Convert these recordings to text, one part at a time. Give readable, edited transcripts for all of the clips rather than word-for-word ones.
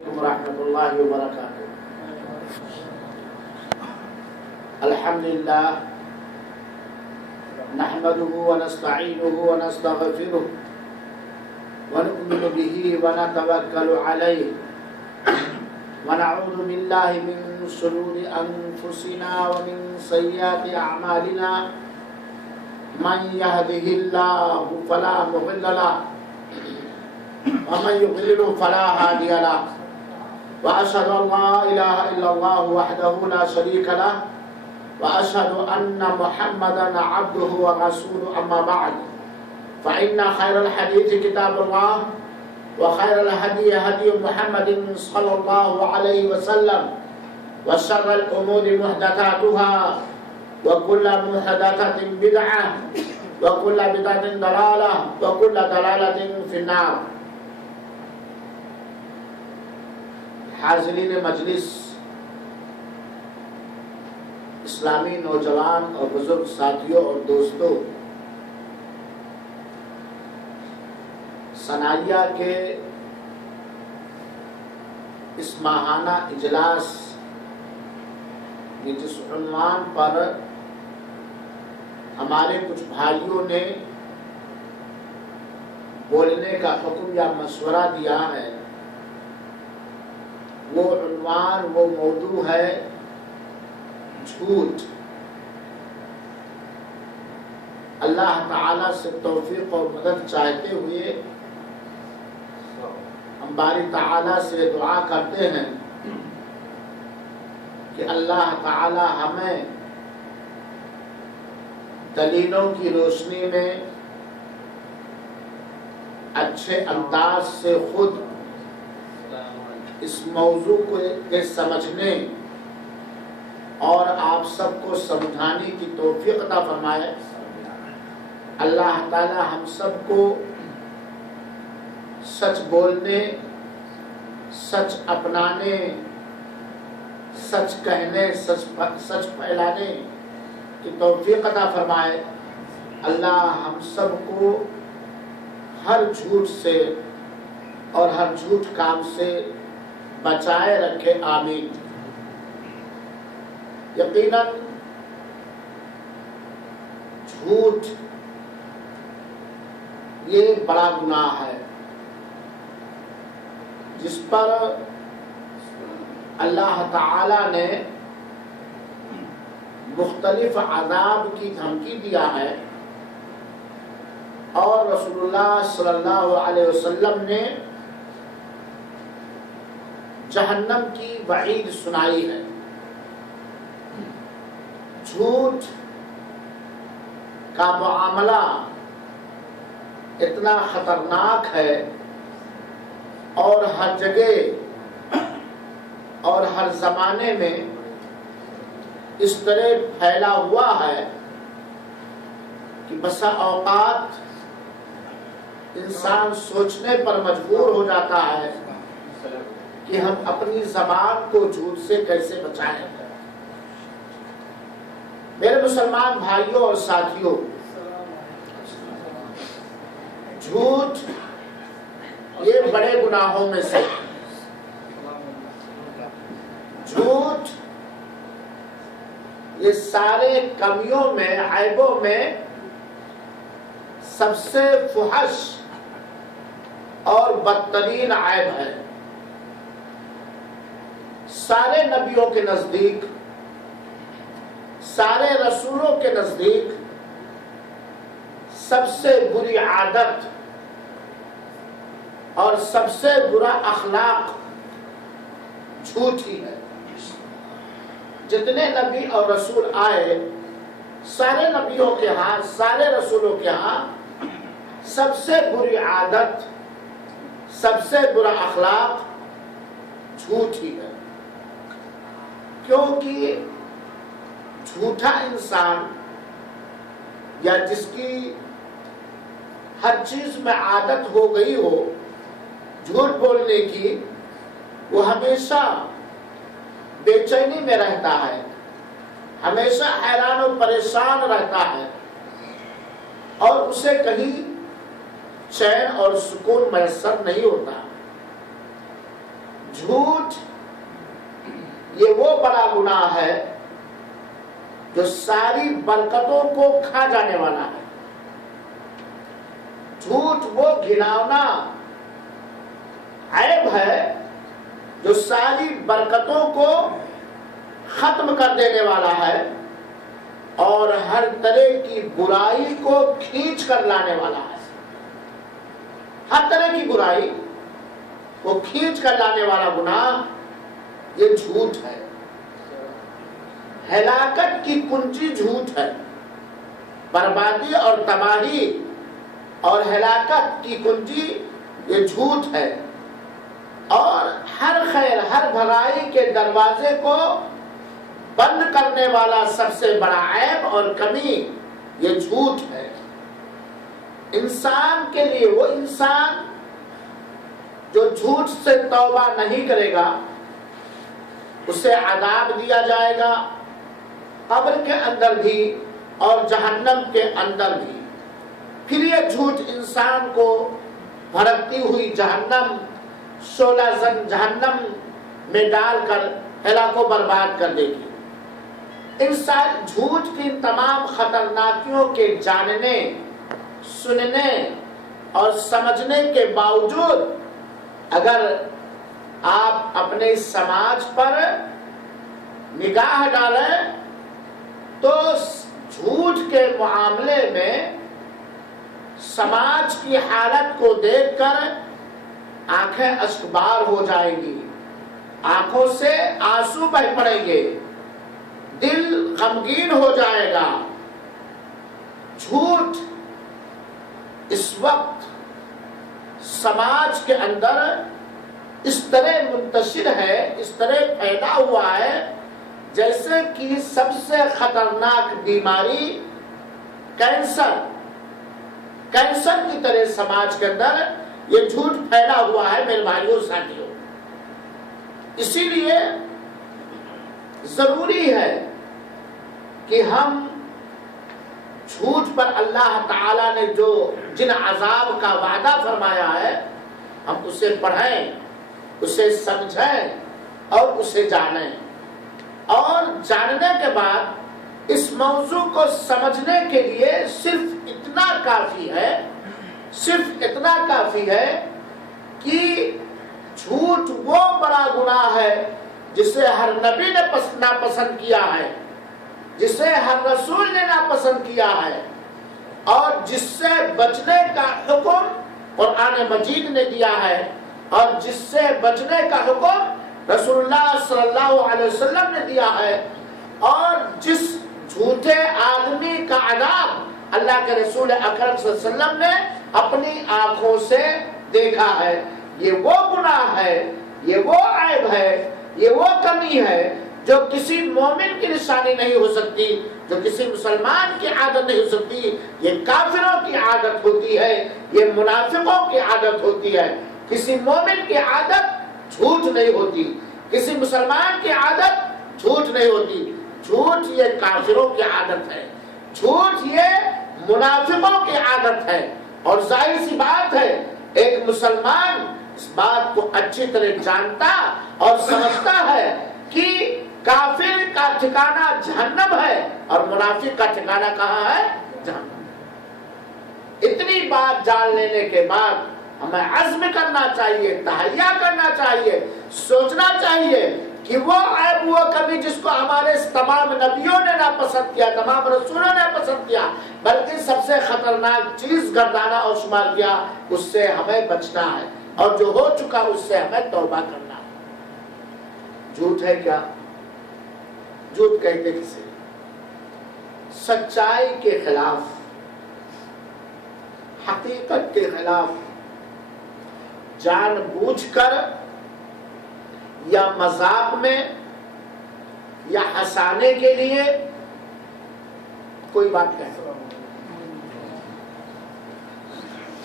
ورحمۃ اللہ وبرکاتہ۔ الحمدللہ نحمده ونستعینه ونستغفره ونؤمن به ونتوکل علیہ ونعوذ باللہ من شرور انفسنا ومن سیئات اعمالنا من يهده الله فلا مضل له ومن يضلل فلا هادي له وأشهد أن لا إله إلا الله وحده لا شريك له وأشهد أن محمدا عبده ورسوله أما بعد فإن خير الحديث كتاب الله وخير الهدي هدي محمد صلى الله عليه وسلم وشر الأمور محدثاتها وكل محدثة بدعة وكل بدعة ضلالة وكل ضلالة في النار۔ حاضرین مجلس، اسلامی نوجوان اور بزرگ ساتھیوں اور دوستوں، ثنائیہ کے اس ماہانہ اجلاس میں جس عنوان پر ہمارے کچھ بھائیوں نے بولنے کا حکم یا مشورہ دیا ہے، وہ عنوان، وہ موضوع ہے جھوٹ۔ اللہ تعالیٰ سے توفیق اور مدد چاہتے ہوئے ہم باری تعالیٰ سے دعا کرتے ہیں کہ اللہ تعالیٰ ہمیں دلیلوں کی روشنی میں اچھے انداز سے خود اس موضوع کو سمجھنے اور آپ سب کو سمجھانے کی توفیق عطا فرمائے۔ اللہ تعالی ہم سب کو سچ بولنے، سچ اپنانے، سچ کہنے، سچ پھیلانے کی توفیق عطا فرمائے۔ اللہ ہم سب کو ہر جھوٹ سے اور ہر جھوٹ کام سے بچائے رکھے، آمین۔ یقیناً جھوٹ یہ بڑا گناہ ہے جس پر اللہ تعالی نے مختلف عذاب کی دھمکی دیا ہے، اور رسول اللہ صلی اللہ علیہ وسلم نے جہنم کی وعید سنائی ہے۔ جھوٹ کا معاملہ اتنا خطرناک ہے اور ہر جگہ اور ہر زمانے میں اس طرح پھیلا ہوا ہے کہ بسا اوقات انسان سوچنے پر مجبور ہو جاتا ہے کہ ہم اپنی زبان کو جھوٹ سے کیسے بچائیں۔ میرے مسلمان بھائیوں اور ساتھیوں، جھوٹ یہ بڑے گناہوں میں سے، جھوٹ یہ سارے کمیوں میں، عیبوں میں سب سے فحش اور بدترین عیب ہے۔ سارے نبیوں کے نزدیک، سارے رسولوں کے نزدیک سب سے بری عادت اور سب سے برا اخلاق جھوٹ ہی ہے۔ جتنے نبی اور رسول آئے، سارے نبیوں کے ہاں، سارے رسولوں کے ہاں سب سے بری عادت، سب سے برا اخلاق جھوٹ ہی ہے۔ کیونکہ جھوٹا انسان یا جس کی ہر چیز میں عادت ہو گئی ہو جھوٹ بولنے کی، وہ ہمیشہ بے چینی میں رہتا ہے، ہمیشہ حیران و پریشان رہتا ہے، اور اسے کہیں چین اور سکون میسر نہیں ہوتا۔ جھوٹ یہ وہ بڑا گناہ ہے جو ساری برکتوں کو کھا جانے والا ہے. جھوٹ وہ گھناؤنا عیب ہے جو ساری برکتوں کو ختم کر دینے والا ہے اور ہر طرح کی برائی کو کھینچ کر لانے والا ہے. ہر طرح کی برائی کو کھینچ کر لانے والا گناہ یہ جھوٹ ہے. ہلاکت کی کنجی جھوٹ ہے. بربادی اور تباہی اور ہلاکت کی کنجی یہ جھوٹ ہے. اور ہر خیر ہر بھلائی کے دروازے کو بند کرنے والا سب سے بڑا عیب اور کمی یہ جھوٹ ہے. انسان کے لیے وہ انسان جو جھوٹ سے توبہ نہیں کرے گا اسے عذاب دیا جائے گا قبر کے اندر بھی اور جہنم کے اندر بھی. پھر یہ جھوٹ انسان کو بھڑکتی ہوئی جہنم شعلہ زن جہنم میں ڈال کر ہلاک و برباد کر دے گی. انسان جھوٹ کی تمام خطرناکیوں کے جاننے سننے اور سمجھنے کے باوجود اگر آپ اپنے سماج پر نگاہ ڈالیں تو جھوٹ کے معاملے میں سماج کی حالت کو دیکھ کر آنکھیں اشکبار ہو جائیں گی. آنکھوں سے آنسو بہہ پڑیں گے. دل غمگین ہو جائے گا. جھوٹ اس وقت سماج کے اندر اس طرح منتشر ہے اس طرح پھیلا ہوا ہے جیسے کہ سب سے خطرناک بیماری کینسر کی طرح سماج کے اندر یہ جھوٹ پھیلا ہوا ہے میرے بھائیوں ساتھیوں. اسی لیے ضروری ہے کہ ہم جھوٹ پر اللہ تعالیٰ نے جو جن عذاب کا وعدہ فرمایا ہے ہم اسے پڑھیں اسے سمجھیں اور اسے جانیں. اور جاننے کے بعد اس موضوع کو سمجھنے کے لیے صرف اتنا کافی ہے کہ جھوٹ وہ بڑا گناہ ہے جسے ہر نبی نے ناپسند کیا ہے جسے ہر رسول نے ناپسند کیا ہے اور جس سے بچنے کا حکم قرآن مجید نے دیا ہے اور جس سے بچنے کا حکم رسول اللہ صلی اللہ علیہ وسلم نے دیا ہے اور جس جھوٹے آدمی کا عذاب اللہ کے رسول اکرم صلی اللہ علیہ وسلم نے اپنی آنکھوں سے دیکھا ہے. یہ وہ گناہ ہے یہ وہ عیب ہے یہ وہ کمی ہے جو کسی مومن کی نشانی نہیں ہو سکتی جو کسی مسلمان کی عادت نہیں ہو سکتی. یہ کافروں کی عادت ہوتی ہے یہ منافقوں کی عادت ہوتی ہے. کسی مومن کی عادت جھوٹ نہیں ہوتی کسی مسلمان کی عادت جھوٹ نہیں ہوتی. جھوٹ یہ کافروں کی عادت ہے جھوٹ یہ منافقوں کی عادت ہے. اور ظاہر سی بات ہے ایک مسلمان اس بات کو اچھی طرح جانتا اور سمجھتا ہے کہ کافر کا ٹھکانہ جہنم ہے اور منافق کا ٹھکانہ کہاں ہے جہنم. اتنی بات جان لینے کے بعد ہمیں عزم کرنا چاہیے تہیہ کرنا چاہیے سوچنا چاہیے کہ وہ عیب وہ کبھی جس کو ہمارے تمام نبیوں نے ناپسند کیا تمام رسولوں نے پسند کیا بلکہ سب سے خطرناک چیز گردانا اور شمار کیا اس سے ہمیں بچنا ہے اور جو ہو چکا اس سے ہمیں توبہ کرنا ہے. جھوٹ ہے کیا؟ جھوٹ کہتے کسے؟ سچائی کے خلاف حقیقت کے خلاف جان بوجھ کر یا مذاق میں یا ہنسانے کے لیے کوئی بات کہے.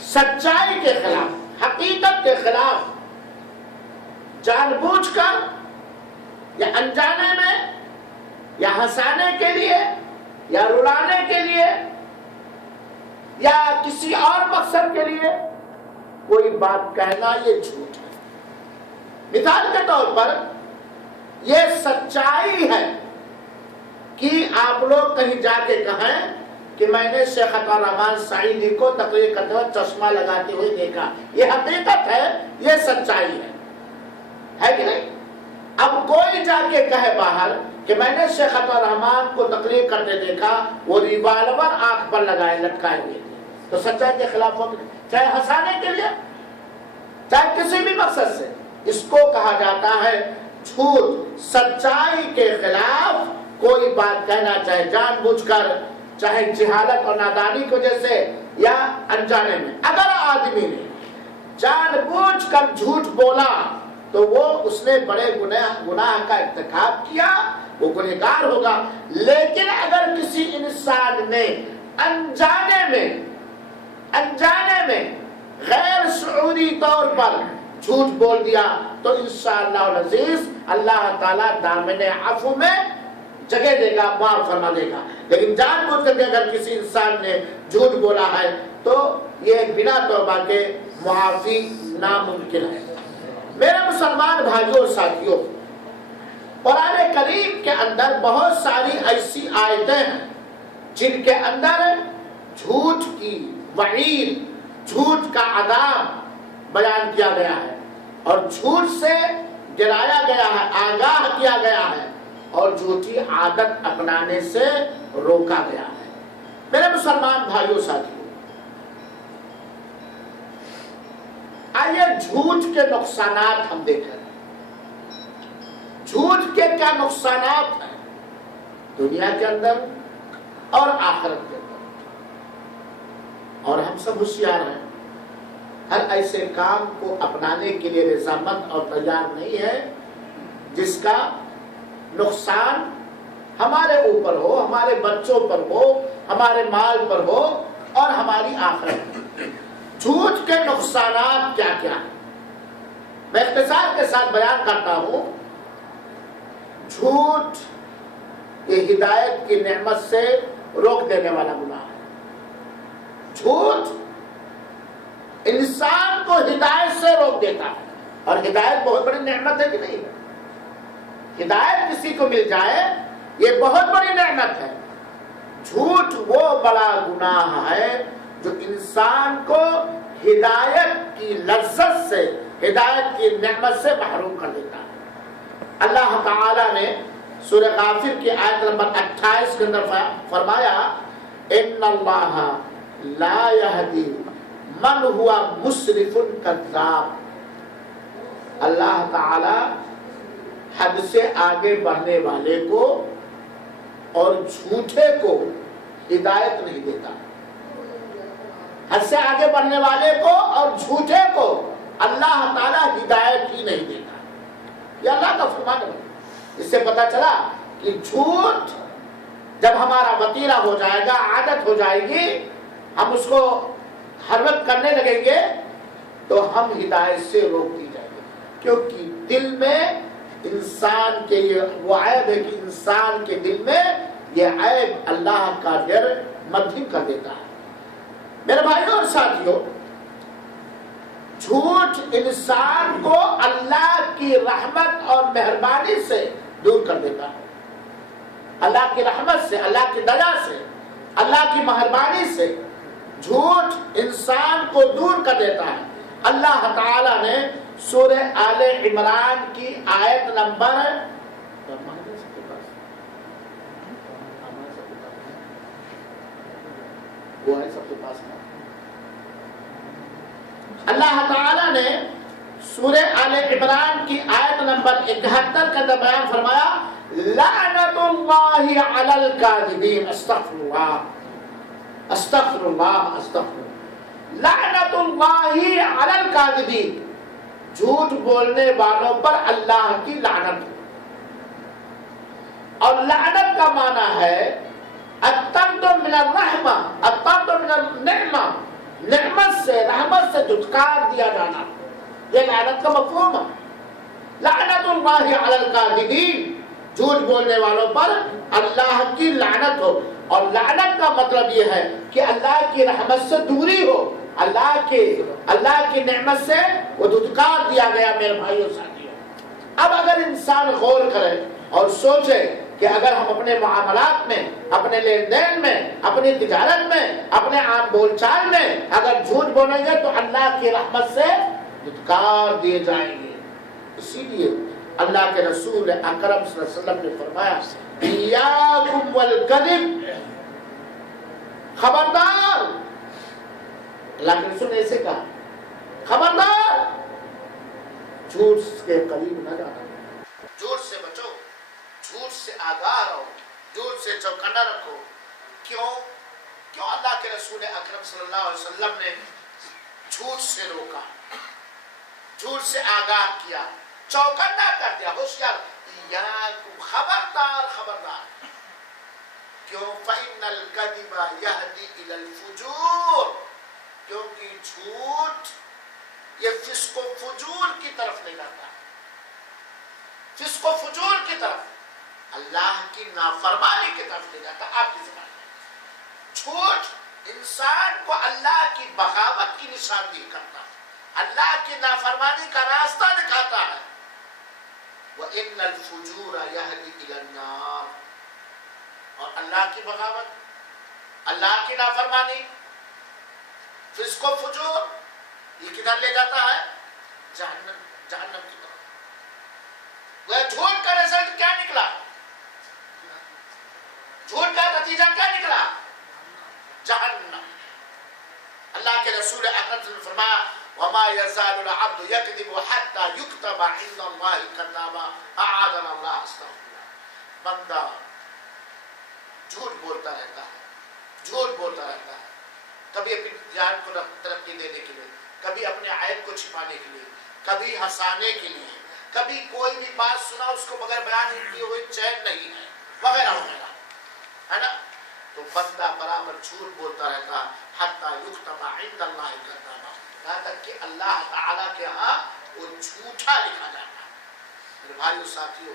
سچائی کے خلاف حقیقت کے خلاف جان بوجھ کر یا انجانے میں یا ہنسانے کے لیے یا رلانے کے لیے یا کسی اور مقصد کے لیے کوئی بات کہنا یہ جھوٹ ہے. مثال کے طور پر یہ سچائی ہے کہ آپ لوگ کہیں جا کے کہیں کہ میں نے شیخ عطا الرحمن سعیدی کو تقریر کرتے ہوئے چشمہ لگاتے ہوئے دیکھا. یہ حقیقت ہے, یہ سچائی ہے کہ نہیں؟ اب کوئی جا کے کہے باہر کہ میں نے شیخ عطا الرحمن کو تقریر کرتے دیکھا, وہ ریوالور آنکھ پر لگائے لٹکائے ہوئے تھے, تو سچائی کے خلاف ہو, چاہے ہنسانے کے لیے چاہے کسی بھی مقصد سے. اس کو کہا جاتا ہے جھوٹ. سچائی کے خلاف کوئی بات کہنا, چاہے جان بوجھ کر, چاہے جہالت اور نادانی کی وجہ سے یا انجانے میں. اگر آدمی نے جان بوجھ کر جھوٹ بولا تو وہ اس نے بڑے گناہ کا ارتکاب کیا, وہ گنہگار ہوگا. لیکن اگر کسی انسان نے انجانے میں غیر شعوری طور پر جھوٹ بول دیا تو انشاءاللہ العزیز اللہ تعالیٰ دامن عفو میں جگہ دے گا, معاف فرما دے گا. لیکن جان بوجھ کر اگر کسی انسان نے جھوٹ بولا ہے تو یہ بنا توبہ کے معافی ناممکن ہے. میرے مسلمان بھائیوں اور ساتھیوں, قرآن کریم کے اندر بہت ساری ایسی آیتیں ہیں جن کے اندر جھوٹ کی وعید, جھوٹ کا عذاب بیان کیا گیا ہے اور جھوٹ سے ڈرایا گیا ہے, آگاہ کیا گیا ہے اور جھوٹی عادت اپنانے سے روکا گیا ہے. میرے مسلمان بھائیوں ساتھیوں, آئیے جھوٹ کے نقصانات ہم دیکھیں. جھوٹ کے کیا نقصانات ہیں دنیا کے اندر اور آخرت کے اندر. اور ہم سب ہوشیار ہیں, ہر ایسے کام کو اپنانے کے لیے رضامند اور تیار نہیں ہے جس کا نقصان ہمارے اوپر ہو, ہمارے بچوں پر ہو, ہمارے مال پر ہو اور ہماری آخرت. جھوٹ کے نقصانات کیا کیا ہیں میں اختصار کے ساتھ بیان کرتا ہوں. جھوٹ یہ ہدایت کی نعمت سے روک دینے والا گناہ ہے. جھوٹ انسان کو ہدایت سے روک دیتا ہے, اور ہدایت بہت بڑی نعمت ہے کہ نہیں؟ ہدایت کسی کو مل جائے یہ بہت بڑی نعمت ہے. جھوٹ وہ بڑا گناہ ہے جو انسان کو ہدایت کی لذت سے, ہدایت کی نعمت سے محروم کر دیتا ہے. اللہ تعالی نے سورہ غافر کی آیت نمبر 28 کے اندر فرمایا ان اللہ لا یہدی من ہوا مسرف کذاب. اللہ تعالی حد سے آگے بڑھنے والے کو اور جھوٹے کو ہدایت نہیں دیتا. حد سے آگے بڑھنے والے کو اور جھوٹے کو اللہ تعالیٰ ہدایت ہی نہیں دیتا. یہ اللہ کا فرمان ہے. اس سے پتہ چلا کہ جھوٹ جب ہمارا وتیرہ ہو جائے گا, عادت ہو جائے گی, ہم اس کو ہر وقت کرنے لگیں گے تو ہم ہدایت سے روک دی جائیں گے. کیونکہ دل میں انسان کے وہ عیب ہے کہ انسان کے دل میں یہ عیب اللہ کا ڈر مدھم کر دیتا ہے. میرے بھائیوں اور ساتھیوں, جھوٹ انسان کو اللہ کی رحمت اور مہربانی سے دور کر دیتا ہے. اللہ کی رحمت سے, اللہ کی دیا سے, اللہ کی مہربانی سے جھوٹ انسان کو دور کر دیتا ہے. اللہ تعالی نے سورہ آل عمران کی آیت نمبر اللہ تعالی نے سورہ آل عمران کی آیت نمبر 71 کے اندر بیان فرمایا لعنت اللہ علی الکاذبین. استغفر اللہ استغفر اللہ استغفر اللہ. لعنت اللہ علی الکاذبین, جھوٹ بولنے والوں پر اللہ کی لعنت. اور لعنت کا معنی ہے الطرد من الرحمہ, الطرد من النعمہ, نعمت سے رحمت سے دھتکار دیا جانا. یہ لعنت کا مفہوم ہے. لعنت اللہ علی الکاذبین, جھوٹ بولنے والوں پر اللہ کی لعنت ہو. اور لعنت کا مطلب یہ ہے کہ اللہ کی رحمت سے دوری ہو, اللہ کی نعمت سے وہ دھتکار دیا گیا. میرے بھائیوں ساتھیوں, اب اگر انسان غور کرے اور سوچے کہ اگر ہم اپنے معاملات میں، اپنے لین دین میں، اپنی تجارت میں، اپنے عام بول چال میں اگر جھوٹ بولیں گے تو اللہ کی رحمت سے دھتکار دیے جائیں گے۔ اسی لیے اللہ کے رسول اکرم صلی اللہ علیہ وسلم نے فرمایا ایاکم والکذب، خبردار، اللہ کے رسول نے اسے کہا خبردار جھوٹ کے قریب نہ جانا، جھوٹ سے بچو، جھوٹ سے آگاہ رہو، جھوٹ سے چوکنا رکھو۔ کیوں اللہ کے رسول اکرم صلی اللہ علیہ وسلم نے جھوٹ سے روکا، جھوٹ سے آگاہ کیا، چوکنا کر دیا، ہوشیار، خبردار خبردار۔ کیوں؟ فَإِنَّ الْكَذِبَ يَهْدِي إِلَى الْفُجُورِ، کیونکہ جھوٹ یہ فسق و فجور کی طرف لے جاتا ہے، فسق و فجور کی طرف، اللہ کی نافرمانی کی طرف لے جاتا ہے۔ آپ کی زبان میں جھوٹ انسان کو اللہ کی بغاوت کی نشاندہی کرتا ہے، اللہ کی نافرمانی کا راستہ دکھاتا ہے۔ وَإِنَّ الْفُجُورَ يَهْدِي إِلَى النَّارِ، اور اللہ کی بغاوت، اللہ کی نافرمانی، فسق و فجور، یہ کدھر لے جاتا ہے؟ جہنم کی طرف۔ وہ جھوٹ کا رزلٹ کیا نکلا؟ جھوٹ کا نتیجہ کیا نکلا؟ جہنم۔ اللہ کے رسول اکرم صلی اللہ علیہ وسلم نے فرمایا وَمَا يَزَالُ الْعَبْدُ يَكْذِبُ حَتَّى يُكْتَبَ عِندَ اللَّهِ كَذَّابًا أَعَاذَنَا اللَّهُ أَسْتَغْفِرُ۔ بندہ جھوٹ بولتا رہتا ہے، جھوٹ بولتا رہتا ہے، کبھی اپنی جان کو ترقی دینے کے لیے، کبھی اپنے عیب کو چھپانے کے لیے، کبھی ہنسانے کے لیے، کبھی کوئی بھی بات سنا اس کو بغیر بیان کیے ہوئے چین نہیں ہے، وغیرہ وغیرہ، ہے نا؟ تو بندہ برابر جھوٹ بولتا رہتا حتی یکتب عند اللہ کذابا، یہاں تک کہ اللہ تعالیٰ کے ہاں وہ جھوٹا لکھا جاتا ہے۔ میرے بھائیو ساتھیو،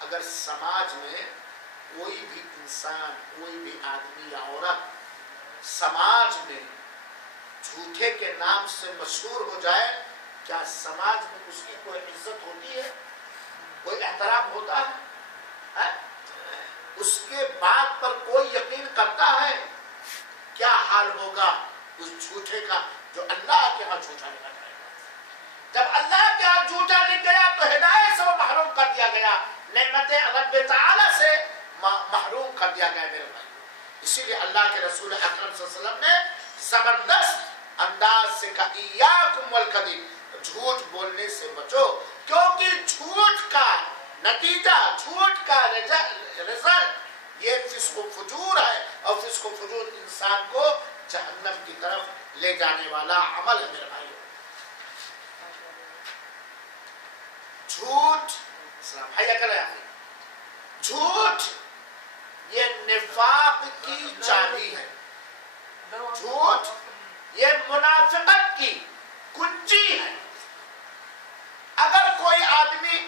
اگر سماج میں کوئی بھی انسان، کوئی بھی آدمی یا عورت سماج میں جھوٹے کے نام سے مشہور ہو جائے، کیا سماج میں اس کی کوئی عزت ہوتی ہے؟ کوئی احترام ہوتا ہے؟ اس کے بات پر کوئی یقین کرتا ہے؟ کیا حال ہوگا اس جھوٹے کا جو اللہ کے ہاں جھوٹا لکھا جائے گا؟ جب اللہ کے ہاں جھوٹا لکھ گیا تو ہدایت سے وہ محروم کر دیا گیا، نعمت رب تعالی سے محروم کر دیا گیا میرے بھائی۔ اسی لیے اللہ کے رسول اکرم صلی اللہ علیہ وسلم نے زبردست انداز سے کہا ایاکم والکذب، جھوٹ بولنے سے بچو، کیونکہ جھوٹ کا نتیجہ، جھوٹ کا رزلٹ یہ فسق و فجور ہے، اور فسق و فجور انسان کو جہنم کی طرف لے جانے والا عمل ہے میرے بھائی۔ جھوٹ جھوٹ یہ نفاق کی چابی ہے، جھوٹ یہ منافقت کی کنجی ہے۔ اگر کوئی آدمی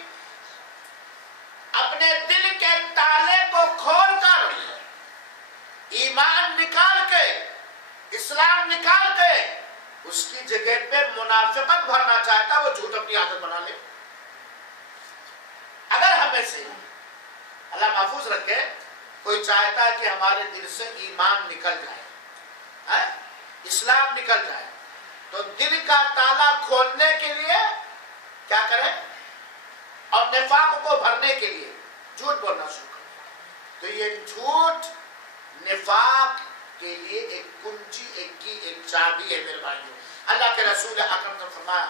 اپنے دل کے تالے کو کھول کر ایمان نکال کے، اسلام نکال کے اس کی جگہ پہ منافقت بھرنا چاہتا ہے، وہ جھوٹ اپنی عادت بنا لے۔ اگر ہمیں سے اللہ محفوظ رکھے کوئی چاہتا ہے کہ ہمارے دل سے ایمان نکل جائے، اسلام نکل جائے، تو دل کا تالا کھولنے کے لیے کیا کرے؟ اور نفاق کو بھرنے کے لیے جھوٹ بولنا شروع کرے۔ تو یہ جھوٹ نفاق کے لیے ایک کنجی، ایک چابی ہے میرے بھائیوں۔ اللہ کے رسول اکرم نے فرمایا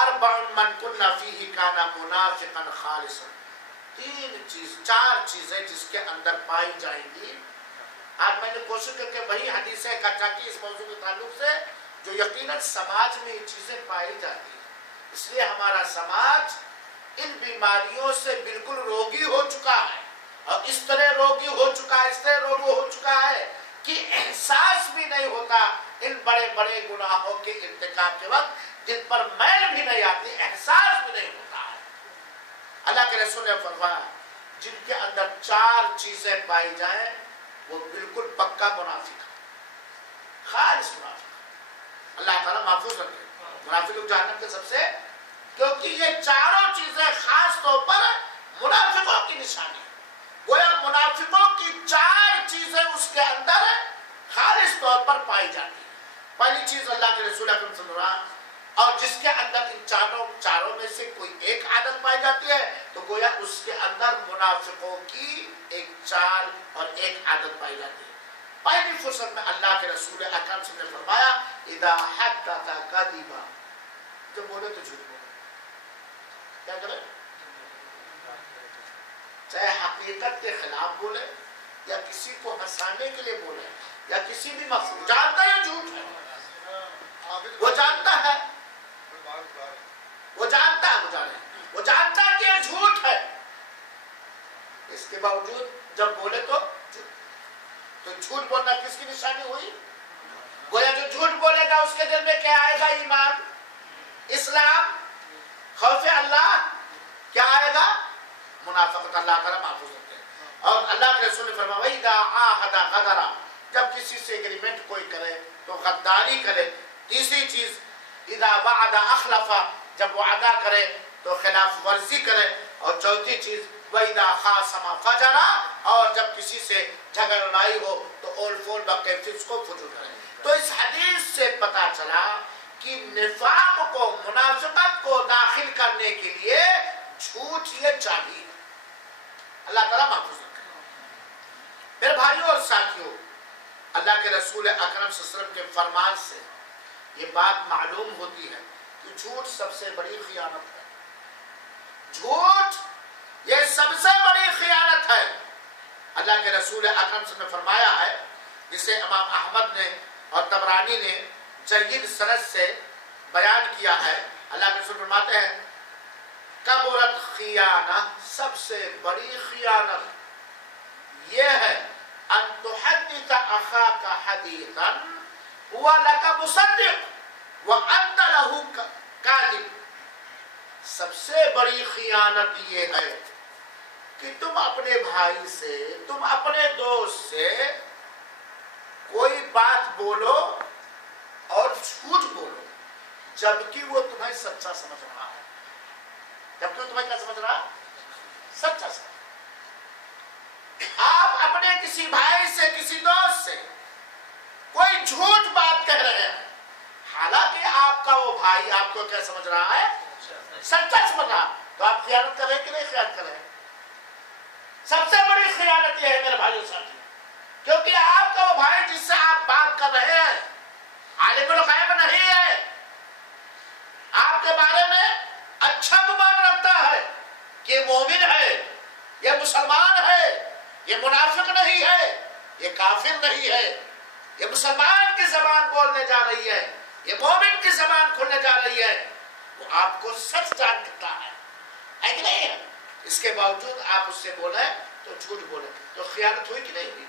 اربع من کن فیہ کان منافقا خالصا، چار چیزیں جس کے اندر پائی جائیں گی۔ آج میں نے کوشش کر کے وہی حدیثیں اکٹھا کی اس موضوع کے تعلق سے جو یقیناً سماج میں یہ چیزیں پائی جاتی ہیں۔ اس لیے ہمارا سماج ان بیماریوں سے بالکل روگی ہو چکا ہے، اور اس طرح روگی ہو چکا ہے، اس طرح روگی ہو چکا ہے کہ احساس بھی نہیں ہوتا ان بڑے بڑے گناہوں کے ارتکاب کے وقت، دل پر میل بھی نہیں آتی، احساس بھی نہیں ہوتا ہے۔ اللہ کے رسول نے فرمایا جن کے اندر چار چیزیں پائی جائیں وہ بالکل پکا منافق ہے، خالص منافق۔ اللہ تعالیٰ محفوظ رکھے۔ منافق لوگ جہنم کے سب سے کیونکہ یہ چاروں چیزیں خاص طور پر منافقوں کی نشانی ہے. گویا منافقوں کی 4 چیزیں اس کے اندر خالص طور پر پائی جاتی ہیں. پہلی چیز اللہ کے رسول اکرم صلی اللہ علیہ وسلم، اور جس کے اندر ان چاروں میں سے کوئی ایک عادت پائی جاتی ہے تو گویا اس کے اندر منافقوں کی ایک چال اور ایک عادت پائی جاتی ہے. پہلی فرصت میں اللہ کے رسول اکرم صلی اللہ علیہ وسلم نے فرمایا اذا حدث کذب، جب بولے تو جھوٹ بولے. کیا کرے؟ چاہے حقیقت کے خلاف بولے یا کسی کو ہنسانے کے لیے بولے یا کسی بھی مقصود، جانتا ہے جھوٹ ہے، وہ جانتا ہے کہ یہ جھوٹ ہے، اس کے باوجود جب بولے تو جھوٹ بولنا کس کی نشانی ہوئی؟ گویا جو جھوٹ بولے گا اس کے دل میں کیا آئے گا؟ ایمان، اسلام، خوف اللہ. کیا آئے گا؟ منافقت. اللہ تعالیٰ محفوظ رکھتے ہیں. اور اللہ کے رسول نے فرمایا وَإِذَا عَاهَدَ غَدَرَ، جب کسی سے ایگریمنٹ کوئی کرے تو غداری کرے. تیسری چیز اذا وعد اخلف، جب وعدہ کرے تو خلاف ورزی کرے. اور چوتھی چیز وَإِذَا خَاصَمَ فَجَرَ، اور جب کسی سے جھگڑ لڑائی ہو تو اول فول بکے فس کو فجور کرے. تو اس حدیث سے پتا چلا کہ نفاق کو، منافقت کو داخل کرنے کے لیے جھوٹ یہ چاہیے. اللہ تعالیٰ محفوظ رکھے. میرے بھائیوں اور ساتھیوں، اللہ کے رسول اکرم صلی اللہ علیہ وسلم کے فرمان سے یہ بات معلوم ہوتی ہے کہ جھوٹ سب سے بڑی خیانت ہے. جھوٹ یہ سب سے بڑی خیانت ہے. اللہ کے رسول اکرم صلی اللہ علیہ وسلم نے فرمایا ہے، جسے امام احمد نے اور طبرانی نے جید سند سے بیان کیا ہے. اللہ کے رسول فرماتے ہیں کبرت خیانہ، سب سے بڑی خیانت یہ ہے ان تحدث اخاک حدیثا هو لك مصدق وانت له کاذب. سب سے بڑی خیانت یہ ہے کہ تم اپنے بھائی سے، تم اپنے دوست سے کوئی بات بولو اور جھوٹ بولو جبکہ وہ تمہیں سچا سمجھ رہا ہے. جبکہ وہ تمہیں کیا سمجھ رہا ہے؟ سچا سمجھ. آپ اپنے کسی بھائی سے، کسی دوست سے کوئی جھوٹ بات کہہ رہے ہیں، حالانکہ آپ کا وہ بھائی آپ کو کیا سمجھ رہا ہے؟ سچا سمجھ رہا. تو آپ خیانت کر رہے ہیں کہ نہیں خیانت کر رہے ہیں؟ سب سے بڑی خیانت یہ ہے میرے بھائیوں ساتھی، کیونکہ آپ کا وہ بھائی جس سے آپ بات کر رہے ہیں عالم الغیب نہیں ہے، آپ کے بارے میں اچھا گمان رکھتا ہے کہ یہ مومن ہے، یہ مسلمان ہے، یہ منافق نہیں ہے، یہ کافر نہیں ہے، یہ مسلمان کی زبان بولنے جا رہی ہے، یہ مومن کی زبان کھلنے جا رہی ہے. وہ آپ کو سچ جانتا ہے کہ نہیں ہے؟ اس کے باوجود آپ اس سے بولیں تو جھوٹ بولیں تو خیانت ہوئی کہ نہیں ہوئی؟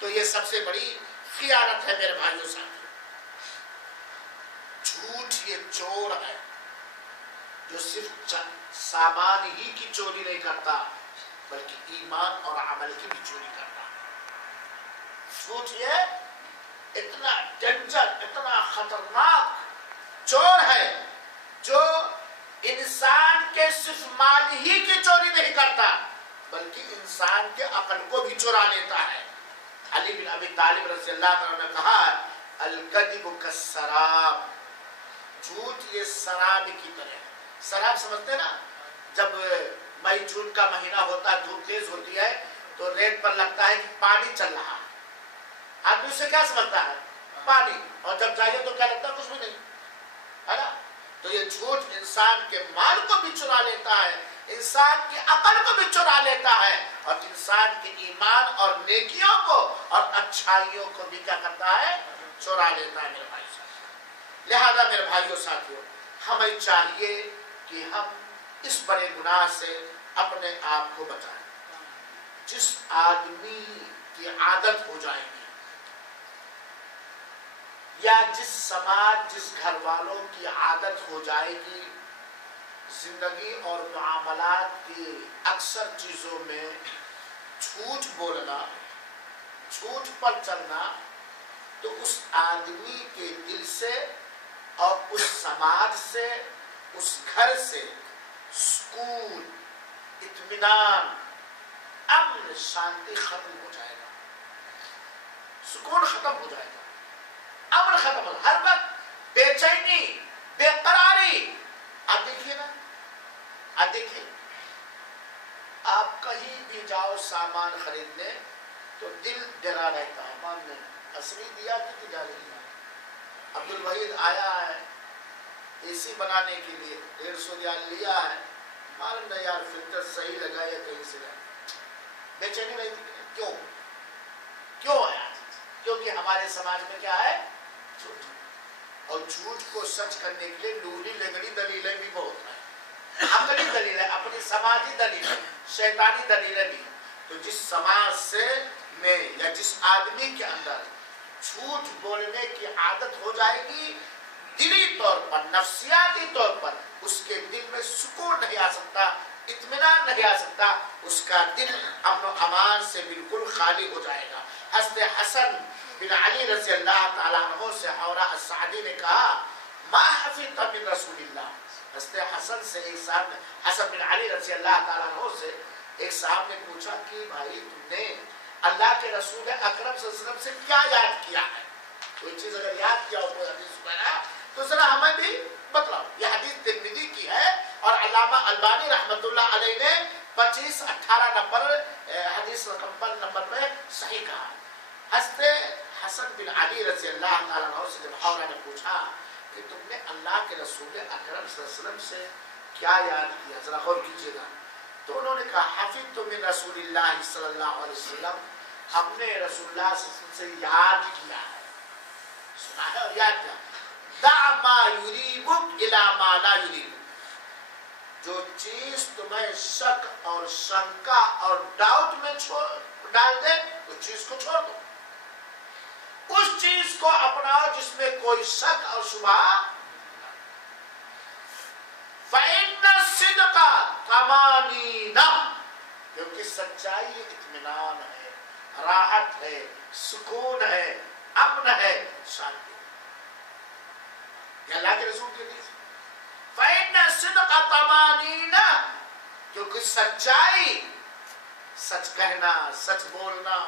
تو یہ سب سے بڑی خیانت ہے میرے بھائیوں ساتھ. جھوٹ یہ چور ہے جو صرف سامان ہی کی چوری نہیں کرتا بلکہ ایمان اور عمل کی بھی چوری کرتا ہے. جھوٹ یہ اتنا ڈینجر، اتنا خطرناک چور ہے جو انسان کے صرف مال ہی کی چوری نہیں کرتا بلکہ انسان کے عقل کو بھی چرا لیتا ہے. علی بن ابی طالب رضی اللہ عنہ نے کہا الکذب کالسراب، جھوٹ یہ سراب کی طرح ہے. سراب سمجھتے نا، جب مئی جون کا مہینہ ہوتا ہے، دھوپ تیز ہوتی ہے تو ریت پر لگتا ہے کہ پانی چل رہا ہے. آدمی سے کیا سمجھتا ہے؟ پانی. اور جب جائیے تو کیا لگتا ہے؟ کچھ بھی نہیں ہے نا. تو یہ جھوٹ انسان کے مال کو بھی چرا لیتا ہے، انسان کی عقل کو بھی چرا لیتا ہے اور انسان کے ایمان اور نیکیوں کو اور اچھائیوں کو بھی کیا کرتا ہے؟ چرا لیتا ہے میرے بھائی صاحب. لہذا میرے بھائیوں ساتھیوں، ہمیں چاہیے کہ ہم اس بڑے گناہ سے اپنے آپ کو بچائیں. جس آدمی کی عادت ہو جائے گی یا جس سماج، جس گھر والوں کی عادت ہو جائے گی زندگی اور معاملات کی اکثر چیزوں میں جھوٹ بولنا، جھوٹ پر چلنا، تو اس آدمی کے دل سے اور اس سماج سے اس گھر سے سکون، اطمینان، امن، شانتی ختم ہو جائے گا، سکون ختم ہو جائے گا، امن ختم ہو، ہر وقت بے چینی، بے قراری. آپ دیکھیے نا، آپ دیکھیے آپ کہیں بھی جاؤ سامان خریدنے تو دل ڈرا رہتا ہے، ماننے اصلی دیا کی جا رہی ہے. عبد الوحید آیا ہے اے سی بنانے کے لیے، 150 ریال لیا ہے، معلوم نہیں یار فلٹر صحیح لگا یا کہیں سے لگا. بے چینی رہتی ہے. کیوں آیا؟ کیونکہ ہمارے سماج میں کیا ہے؟ جھوٹ. اور جھوٹ کو سچ کرنے کے لیے لولی لنگڑی دلیلیں بھی بہت ہیں، عقلی دلیلیں، اپنی سماجی دلیلیں، شیطانی دلیلیں بھی. تو جس سماج سے میں یا جس آدمی کے اندر جھوٹ بولنے کی عادت ہو جائے گی، دلی طور پر، نفسیاتی طور پر اس کے دل میں سکون نہیں آ سکتا، اطمینان نہیں آ سکتا، اس کا دل امن و امان سے بالکل خالی ہو جائے گا. حضرت حسن بن علی رضی اللہ تعالیٰ عنہ سے حورہ السعدی نے کہا ما حفظت من رسول اللہ. حضرت حسن سے ایک صاحب نے، حسن بن علی رضی اللہ تعالیٰ عنہ سے ایک صاحب نے پوچھا کہ بھائی تم نے اللہ کے رسول اکرم صلی اللہ علیہ وسلم سے کیا یاد کیا ہے؟ کوئی چیز اگر یاد کیا ہو کوئی حدیث پڑھا تو ذرا ہمیں بھی بتلاؤ. یہ حدیث ترمذی کی ہے اور علامہ البانی رحمۃ اللہ علیہ نے 25-18 نمبر حدیث نمبر میں صحیح کہا. حضرت حسن بن علی رضی اللہ تعالیٰ عنہ سے جب حورہ نے پوچھا کہ تم نے اللہ کے رسول اکرم صلی اللہ علیہ وسلم سے کیا یاد کیا، ذرا غور کیجیے گا. تو انہوں نے کہا حفظت من رسول اللہ صلی اللہ علیہ وسلم، ہم نے رسول اللہ صلی اللہ علیہ وسلم سے یاد کیا ہے، سنا ہے اور یاد کیا. دع ما یریبک الی ما لا یریبک، جو چیز تمہیں شک اور شنکا اور ڈاؤٹ میں ڈال دے اس چیز کو چھوڑ دو، اس چیز کو اپناؤ جس میں کوئی شک اور شبہ. فإن الصدق طمانینہ، کیونکہ سچائی اطمینان ہے، راحت ہے، سکون ہے، امن ہے، شانتی. یہ اللہ کے رسول کی حدیث. فإن الصدق طمانینہ، کیونکہ سچائی، سچ کہنا، سچ بولنا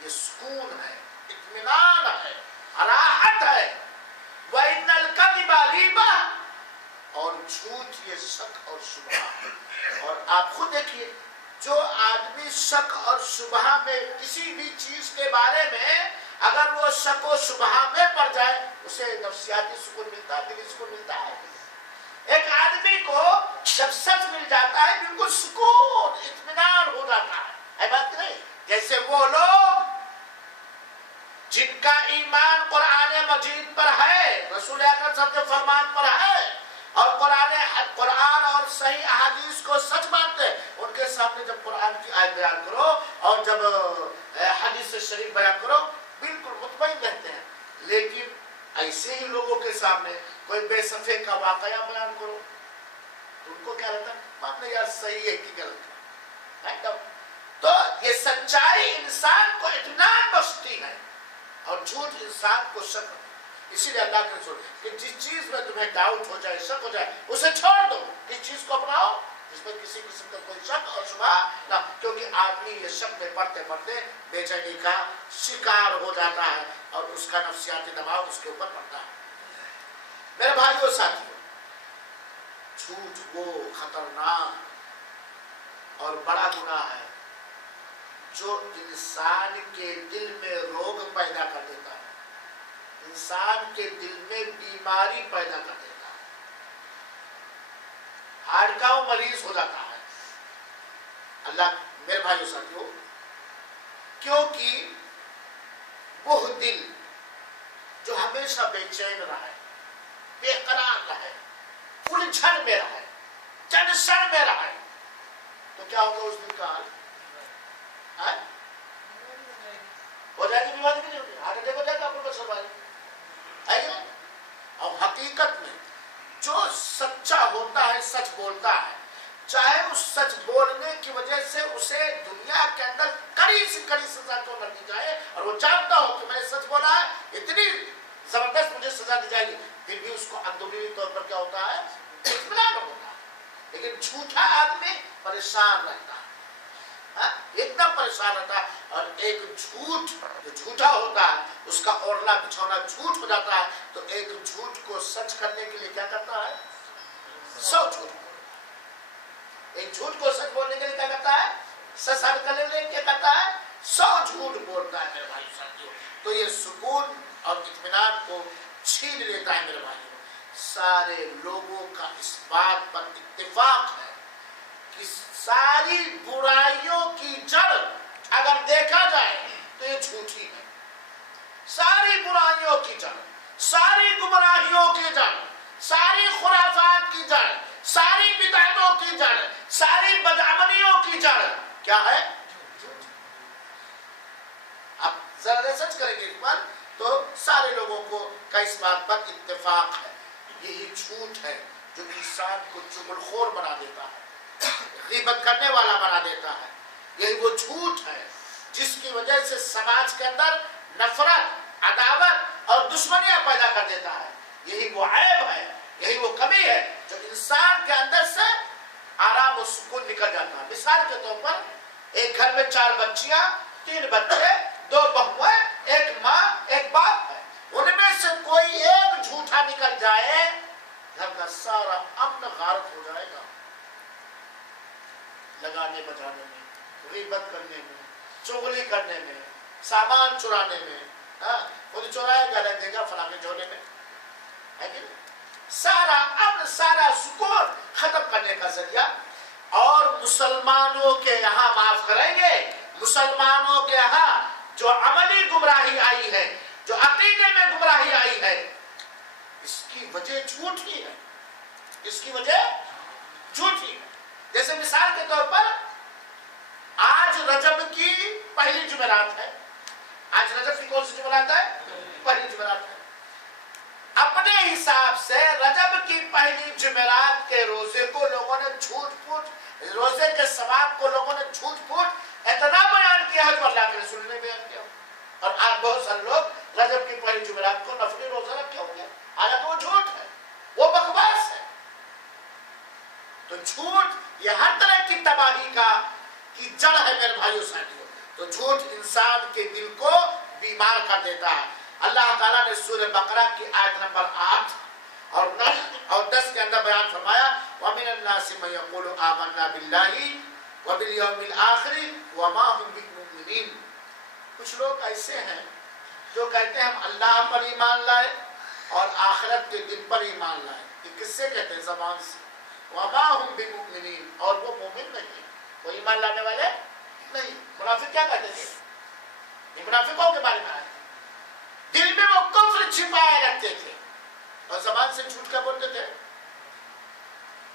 یہ سکون ہے، اطمینان ہے، راحت ہے. وإن الکذب ریبہ، اور جھوٹ یہ شک اور شبہ. اور آپ خود دیکھیے جو آدمی شک اور شبہ میں کسی بھی چیز کے بارے میں اگر وہ شک و شبہ میں پڑ جائے اسے نفسیاتی سکون ملتا ہے، دلی سکون ملتا ہے. ایک آدمی کو جب سچ مل جاتا ہے بالکل سکون اطمینان ہو جاتا ہے بات نہیں. جیسے وہ لوگ جن کا ایمان قرآن مجید پر ہے، رسول اکرم صلی اللہ علیہ وسلم کے فرمان پر ہے اور قرآن اور صحیح احادیث کو سچ مانتے ہیں، ان کے سامنے جب قرآن کی آیت بیان کرو اور جب حدیث شریف بیان کرو بالکل مطمئن رہتے ہیں. لیکن ایسے ہی لوگوں کے سامنے کوئی بے صفے کا واقعہ بیان کرو تو ان کو کیا رہتا ہے، ماننے یار صحیح ہے کہ غلط ہے. تو یہ سچائی انسان کو اطمینان بخشتی ہے اور جھوٹ انسان کو شک. اسی لیے اللہ کے رسول کہ جس چیز میں تمہیں ڈاؤٹ ہو جائے، شک ہو جائے، اسے چھوڑ دو، اس چیز کو اپناؤ جس میں کسی قسم کا کوئی شک اور شبہ نہ. کیونکہ آدمی یہ شک میں پڑھتے پڑھتے بے چینی کا شکار ہو جاتا ہے اور اس کا نفسیاتی دباؤ اس کے اوپر پڑتا ہے. میرے بھائیو ساتھیو، جھوٹ وہ خطرناک اور بڑا گناہ ہے جو انسان کے دل میں روگ پیدا کر دیتا ہے، انسان کے دل میں بیماری پیدا کر دیتا ہے، ہارٹ کا مریض ہو جاتا ہے. اللہ میرے بھائیو ساتھیو، کیونکہ وہ دل جو ہمیشہ بے چین رہے، بے قرار رہے، الجھن میں رہے، ٹینشن میں رہے، تو کیا ہوگا اس دن کا حال؟ ہو جائے گی بیماری بھی نہیں ہوگی، ہارٹ اٹیک ہو جائے گا آپ کو سوال ہے کہ نہیں. اور حقیقت میں جو سچا ہوتا ہے، سچ بولتا ہے، چاہے اس سچ بولنے کی وجہ سے اسے دنیا کے اندر کڑی سے کڑی سزا کیوں نہ دی جائے اور وہ جانتا ہو کہ میں نے سچ بولا ہے، اتنی زبردست مجھے سزا دی جائے گی، پھر بھی اس کو اندرونی طور پر کیا ہوتا ہے؟ اطمینان ہوتا ہے. لیکن جھوٹا آدمی پریشان رہتا ہے، ایک دم پریشان رہتا ہے. اور ایک جھوٹ جو جھوٹا ہوتا ہے اس کا اوڑھنا بچھونا جھوٹ ہو جاتا ہے، تو ایک جھوٹ کو سچ کرنے کے لیے کیا کرتا ہے؟ 100 جھوٹ. ایک جھوٹ کو سچ بولنے کے لیے کیا کرتا ہے؟ سچ کرنے کے لیے کیا کرتا ہے؟ 100 جھوٹ بولتا ہے میرے بھائی ساتھیوں. تو یہ سکون اور اطمینان کو چھین لیتا ہے میرے بھائیوں. سارے لوگوں کا اس بات پر اتفاق ہے کہ ساری برائیوں کی جڑ اگر دیکھا جائے تو یہ جھوٹی ہے. ساری برائیوں کی جڑ، ساری گمراہیوں کی جڑ، ساری خرافات کی جڑ، ساری بدعتوں کی جڑ، ساری بدعملیوں کی جڑ کیا ہے؟ اب ذرا سچ کریں گے ایک بار تو سارے لوگوں کو کا اس بات پر اتفاق ہے. یہی جھوٹ ہے جو انسان کو چغلخور بنا دیتا ہے، غیبت کرنے والا بنا دیتا ہے. یہی وہ جھوٹ ہے جس کی وجہ سے سماج کے اندر نفرت، عداوت اور دشمنیاں پیدا کر دیتا ہے. یہی وہ عیب ہے، یہی وہ کمی ہے جو انسان کے اندر سے آرام و سکون نکل جاتا ہے. مثال کے طور پر ایک گھر میں 4 بچیاں، 3 بچے، 2 بہویں، 1 ماں، 1 باپ ہے. ان میں سے کوئی ایک جھوٹا نکل جائے، گھر کا سارا امن غارت ہو جائے گا. لگانے بجانے میں، غیبت کرنے میں، چغلی کرنے میں، سامان چرانے میں، خود چورائے گا رہ دے گا فلاں کے جھولے میں، ہے کہ نہیں؟ سارا امن، سارا سکون ختم کرنے کا ذریعہ. اور مسلمانوں کے یہاں معاف کریں گے، مسلمانوں کے یہاں جو عملی گمراہی آئی ہے، جو عقیدے میں گمراہی آئی ہے، اس کی وجہ جھوٹ ہی ہے. اس کی وجہ جھوٹ ہی ہے. جیسے مثال کے طور پر آج رجب کی پہلی جمعرات ہے. آج رجب کی کون سی جمعرات ہے؟ پہلی جمعرات ہے. اپنے حساب سے رجب کی پہلی جمعرات کے روزے کو لوگوں نے جھوٹ پھوٹ، روزے کے ثواب کو لوگوں نے جھوٹ پھوٹ اتنا بیان کیا ہے جو اللہ کے رسول نے بیان کیا. اور آج بہت سارے لوگ رجب کی پہلی جمعرات کو نفلی روزہ رکھے ہوں گے، حالانکہ وہ جھوٹ ہے، وہ بکواس ہے. تو جھوٹ یہ ہر طرح کی تباہی کی جڑ ہے میرے بھائیوں ساتھیوں. تو جھوٹ انسان کے دل کو بیمار کر دیتا ہے. اللہ تعالیٰ نے سورہ بقرہ کی آیت نمبر 8 اور 9 اور 10 کے اندر بیان فرمایا وَمِنَ النَّاسِ مَن يَقُولُ آمَنَّا بِاللَّهِ وَبِالْيَوْمِ الْآخِرِ وَمَا هُمْ بِمُؤْمِنِينَ. کچھ لوگ ایسے ہیں جو کہتے ہیں ہم اللہ پر ایمان لائے اور آخرت کے دن پر ایمان لائے. یہ کس سے کہتے ہیں؟ زبان سے. وَمَا هُمْ بِمُؤْمِنِينَ، اور وہ مومن نہیں، وہ ایمان لانے والے نہیں. منافق کیا کہتے تھے؟ یہ منافقوں کے بارے میں آئے، دل میں وہ کفر چھپائے رکھتے تھے اور زبان سے جھوٹ کیا بولتے تھے؟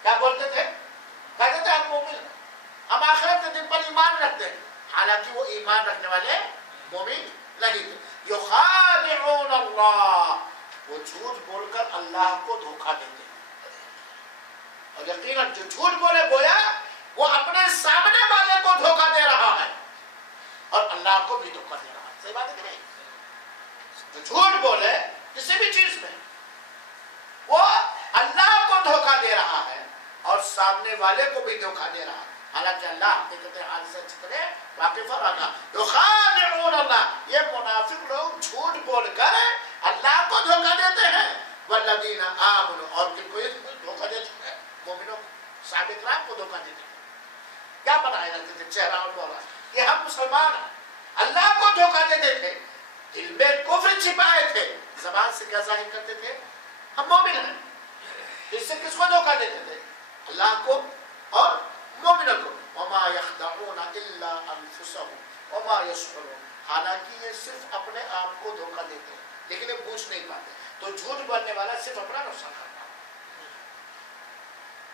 کیا بولتے تھے؟ کہتے تھے ہم مومن، ہم آخرت کے دن پر ایمان رکھتے ہیں، حالانکہ وہ ایمان رکھنے والے مومن نہیں تھے. یخادعون اللہ، وہ جھوٹ بول کر اللہ کو دھوکہ دیتے ہیں. اور یقیناً جو جھوٹ بولے گویا وہ اپنے سامنے والے کو دھوکہ دے رہا ہے اور اللہ کو بھی دھوکہ دے رہا ہے. صحیح بات ہے کہ نہیں؟ جو جھوٹ بولے کسی بھی چیز میں وہ اللہ کو دھوکہ دے رہا ہے اور سامنے والے کو بھی دھوکہ دے رہا ہے، حالانکہ اللہ حقیقت حال سے جتنے واقف رہا. یخادعون اللہ، یہ منافق لوگ جھوٹ بول کر اللہ کو دھوکہ دیتے ہیں. والذین آمنوا، اور کن کو دھوکہ دیتے ہیں؟ مومنوں کو، صحابہ کرام کو دھوکہ دیتے ہیں. کیا بنائے رکھتے تھے؟ چہرہ اور دوڑا کہ ہم مسلمان ہیں. اللہ کو دھوکہ دیتے تھے، دل میں کفر چھپائے تھے، زبان سے کیا ظاہر کرتے تھے؟ ہم مومن ہیں. اس سے کس کو دھوکہ دیتے تھے؟ اللہ کو اور مومنوں کو. وما یخدعون الا انفسهم وما یشعرون، حالانکہ یہ صرف اپنے آپ کو دھوکہ دیتے ہیں لیکن یہ بوجھ نہیں پاتے. تو جھوٹ بولنے والا صرف اپنا نقصان کرتا ہے.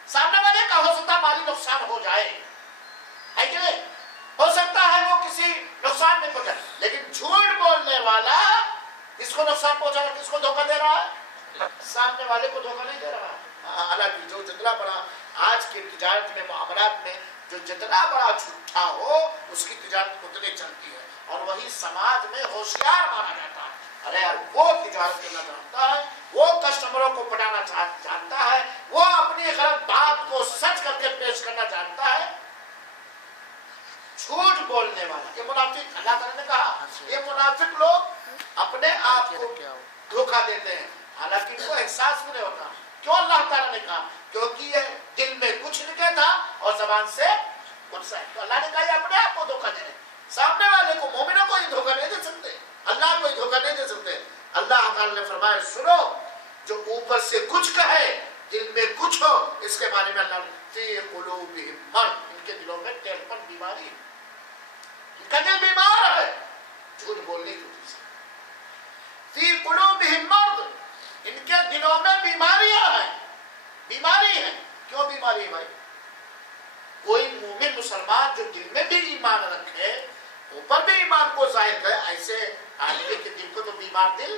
سامنے والے کا ہو سکتا مالی نقصان ہو جائے، ہے کہ نہیں؟ ہو سکتا ہے وہ کسی نقصان میں پہنچے، لیکن جھوٹ بولنے والا کس کو نقصان پہنچا رہا ہے؟ کس کو دھوکہ دے رہا ہے؟ سامنے والے کو دھوکہ نہیں دے رہا ہے. حالانکہ جو جتنا بڑا آج کی تجارت میں، معاملات میں جو جتنا بڑا جھوٹا ہو اس کی تجارت اتنی چلتی ہے اور وہی سماج میں ہوشیار مانا جاتا ہے. ارے یار وہ تجارت کرنا جانتا ہے, وہ کسٹمروں کو پڑھانا جانتا ہے, وہ اپنی غلط بات کو سچ کر کے پیش کرنا جانتا ہے. جھوٹ بولنے والا یہ منافق, اللہ تعالیٰ نے کہا یہ منافق لوگ اپنے آپ کو دھوکہ دیتے ہیں حالانکہ ان کو احساس بھی نہیں ہوتا. کیوں اللہ تعالیٰ نے کہا؟ کیونکہ یہ دل میں کچھ لکھے تھا اور زبان سے کچھ سا. تو اللہ نے کہا یہ اپنے آپ کو دھوکہ دے رہے, سامنے والے کو, مومنوں کو یہ دھوکہ نہیں دے سکتے, اللہ کو یہ دھوکہ نہیں دے سکتے. اللہ تعالیٰ نے فرمایا سنو, جو اوپر سے کچھ کہے دل میں کچھ ہو, اس کے بارے میں اللہ نے فی قلوبہم مرض, ان کے دلوں میں ٹیڑھ پن بیماری, ان کا دل بیمار ہے جھوٹ بولنے کی وجہ سے. فی قلوبہم مرض, ان کے دلوں میں بیماریاں ہیں, بیماری ہے. کیوں بیماری ہے بھائی؟ کوئی مومن مسلمان جو دل میں بھی ایمان رکھے, اوپر بھی ایمان کو ظاہر کرے, ایسے آدمی کے دل کو تو بیمار دل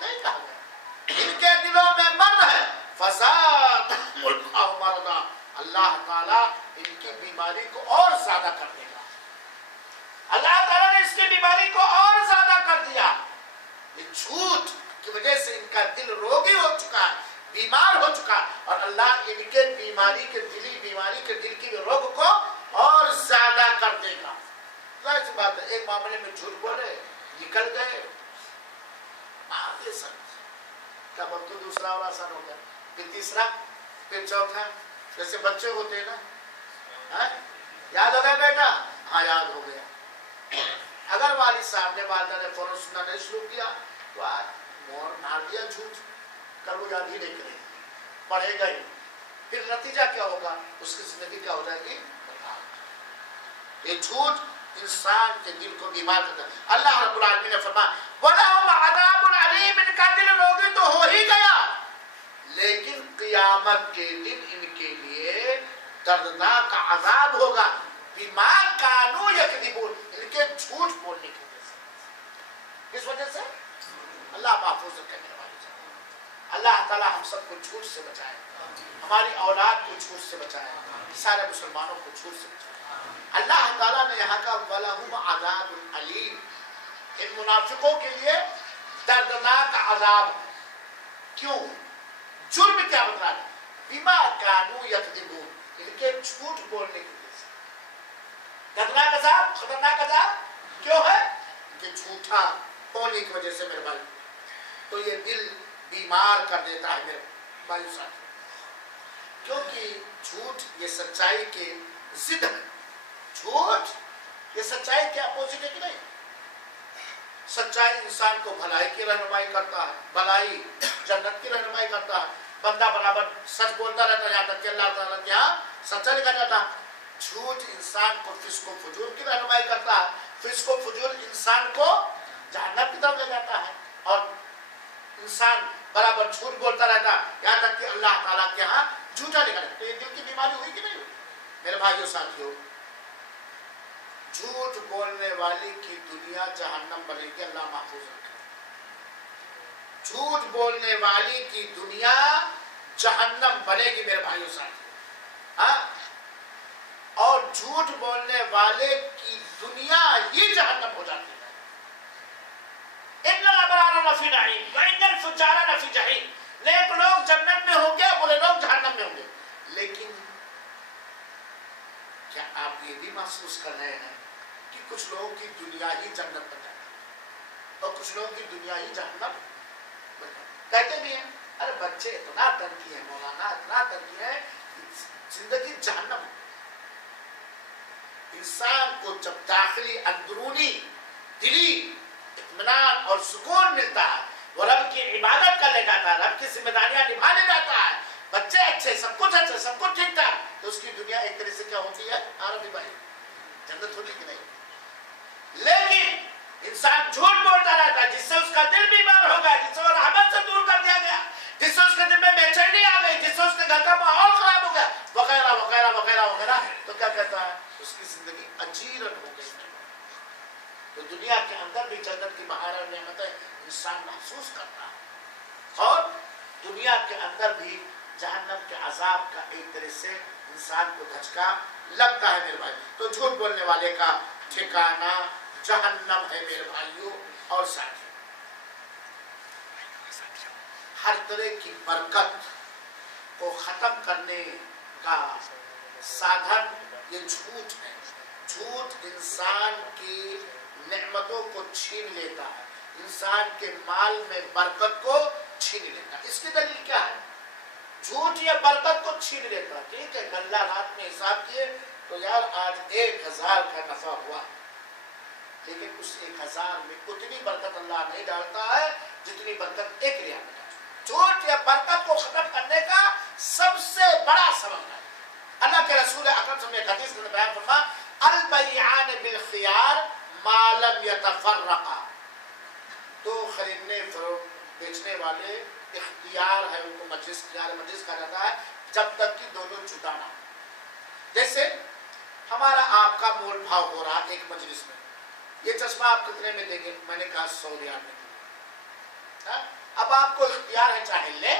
نہیں کہا گیا. ان کے دلوں میں مرض ہے, فزادہم اللہ مرضا, اللہ تعالیٰ ان کی بیماری کو اور زیادہ کر دے گا. اللہ تعالیٰ نے اس کی بیماری کو اور زیادہ کر دیا. یہ جھوٹ کی وجہ سے ان کا دل روگی ہو چکا ہے, بیمار ہو چکا, اور اللہ ان کے بیماری کے دلی بیماری کے دل کی روگ کو اور زیادہ کر دے گا. ظاہر سی بات ہے, ایک معاملے میں جھوٹ بولے, نکل گئے, آگے سر کب اب تو دوسرا اور آسان ہو گیا, پھر تیسرا, پھر چوتھا. جیسے بچے ہوتے ہیں نا, یاد ہو گیا بیٹا؟ ہاں یاد ہو گیا. اگر والد صاحب نے والدہ نے فوراً سننا نہیں شروع کیا تو آج مور مار دیا جھوٹ, کل وہ یاد ہی نہیں کرے, پڑھے گا ہی, پھر نتیجہ کیا ہوگا, اس کی زندگی کیا ہو جائے گی؟ یہ جھوٹ انسان کے دل کو بیمار کرتا ہے. اللہ رب العالمین نے فرمایا وَلَهُمْ عَذَابٌ عَلِيمٌ, ان کا دل روگی تو ہو ہی گیا, لیکن قیامت کے دن ان کے لیے دردناک عذاب ہوگا. بما کانوا یکذبون, ان کے جھوٹ بولنے کی وجہ سے. کس وجہ سے؟ اللہ محفوظ رکھے میرے بھائی. اللہ تعالیٰ ہم سب کو جھوٹ سے بچائے, ہماری اولاد کو جھوٹ سے بچائے, سارے مسلمانوں کو جھوٹ سے بچائے. اللہ تعالیٰ نے یہاں کا وَلَهُمْ عَذَابٌ عَلِيمٌ, ان منافقوں کے لیے دردناک عذاب. کیوں؟ جرم کیا بتا رہے؟ بما کانوا یکذبون, ان کے جھوٹ بولنے کی وجہ سے دردناک عذاب, خطرناک عذاب. کیوں ہے؟ ان کے جھوٹا ہونے کی وجہ سے میرے بھائی. تو یہ دل بیمار کر دیتا ہے میرے بھائی صاحب, کیونکہ جھوٹ یہ سچائی کے ضد ہے. جھوٹ یہ سچائی کے اپوزٹ ہے کہ نہیں؟ سچائی انسان کو بھلائی کی رہنمائی کرتا ہے, بھلائی جنت کی رہنمائی کرتا ہے. بندہ برابر سچ بولتا رہتا ہے یہاں تک کہ اللہ تعالیٰ کے یہاں سچا لکھا جاتا. جھوٹ انسان کو فسق و فجور کی رہنمائی کرتا ہے, فسق و فجور انسان کو جہنم کی طرف لے جاتا ہے, اور انسان برابر جھوٹ بولتا رہتا یہاں تک کہ اللہ تعالیٰ کے یہاں جھوٹا لکھا جاتا. تو یہ دل کی بیماری ہوئی کہ نہیں ہوئی میرے بھائیوں ساتھیوں؟ جھوٹ بولنے والی کی دنیا جہنم بنے گی, اللہ محفوظ رکھے. جھوٹ بولنے والی کی دنیا جہنم بنے گی میرے بھائیوں ساتھیوں. اور جھوٹ بولنے والے کی دنیا ہی جہنم ہو جاتی ہے. ان الابرار لفی نعیم وان الفجار لفی جحیم, نیک لوگ جنت میں ہوں گے, برے لوگ جہنم میں ہوں گے. لیکن کیا آپ یہ بھی محسوس کر رہے ہیں کہ کچھ لوگوں کی دنیا ہی جنت بن جاتی ہے اور کچھ لوگوں کی دنیا ہی جہنم بن جاتی ہے؟ کہتے بھی ہیں ارے بچے اتنا ترقی ہے مولانا, اتنا ترقی ہے, زندگی جہنم. انسان کو جب داخلی اندرونی دلی اطمینان اور سکون ملتا ہے, وہ رب کی عبادت کر لے جاتا ہے, رب کی ذمہ داریاں نبھانے جاتا ہے, بچے اچھے, سب کچھ ٹھیک ٹھاک, تو اس کی دنیا ایک طرح سے کیا ہوتی ہے عربی بھائی, جنت ہوتی کہ نہیں؟ لیکن انسان جھوٹ بولتا رہتا ہے جس سے اس کا دل بیمار ہو گیا, جس سے وہ رحمت سے دور کر دیا گیا, جس سے اس کے دل میں بے چینی آ گئی, جس سے اس کے گھر کا ماحول خراب ہو گیا, وغیرہ وغیرہ وغیرہ وغیرہ. تو کیا کہتا ہے, اس کی زندگی اجیرن ہو گئی. تو دنیا کے اندر بھی جنت کی بہار اور نعمتیں انسان محسوس کرتا ہے, اور دنیا کے اندر بھی جہنم کے عذاب کا ایک طرح سے انسان کو دھچکا لگتا ہے میرے بھائی. تو جھوٹ بولنے والے کا ٹھکانہ جہنم ہے میرے بھائیوں اور ساتھیوں. ہر طرح کی برکت کو ختم کرنے کا سادھن یہ جھوٹ ہے. جھوٹ انسان کی نعمتوں کو چھین لیتا ہے، انسان کے مال میں برکت کو چھین لیتا ہے. اس کی دلیل کیا ہے؟ جھوٹ یا برکت کو چھین لیتا ہے. ٹھیک ہے، غلہ رات میں حساب کیے تو یار آج 1000 کا نفع ہوا، لیکن اس 1000 میں اتنی برکت اللہ نہیں ڈالتا ہے جتنی برکت 1 ریال میں ڈالتا ہے. جھوٹ یا برکت کو ختم کرنے کا سب سے بڑا سبب ہے. اللہ کے رسول اکرم صلی اللہ علیہ وسلم نے حدیث میں بیان فرمایا البیعان بالخیار ما لم یتفرقا. تو خریدنے فروخت بیچنے والے اختیار ہے، ان کو مجلس کہا جاتا ہے جب تک کہ دونوں جدا نہ ہو. جیسے ہمارا آپ کا مول بھاؤ ہو رہا ایک مجلس میں، یہ چشمہ آپ کتنے میں دیں گے؟ میں نے کہا 100 ریال میں. اب آپ کو اختیار ہے چاہے لے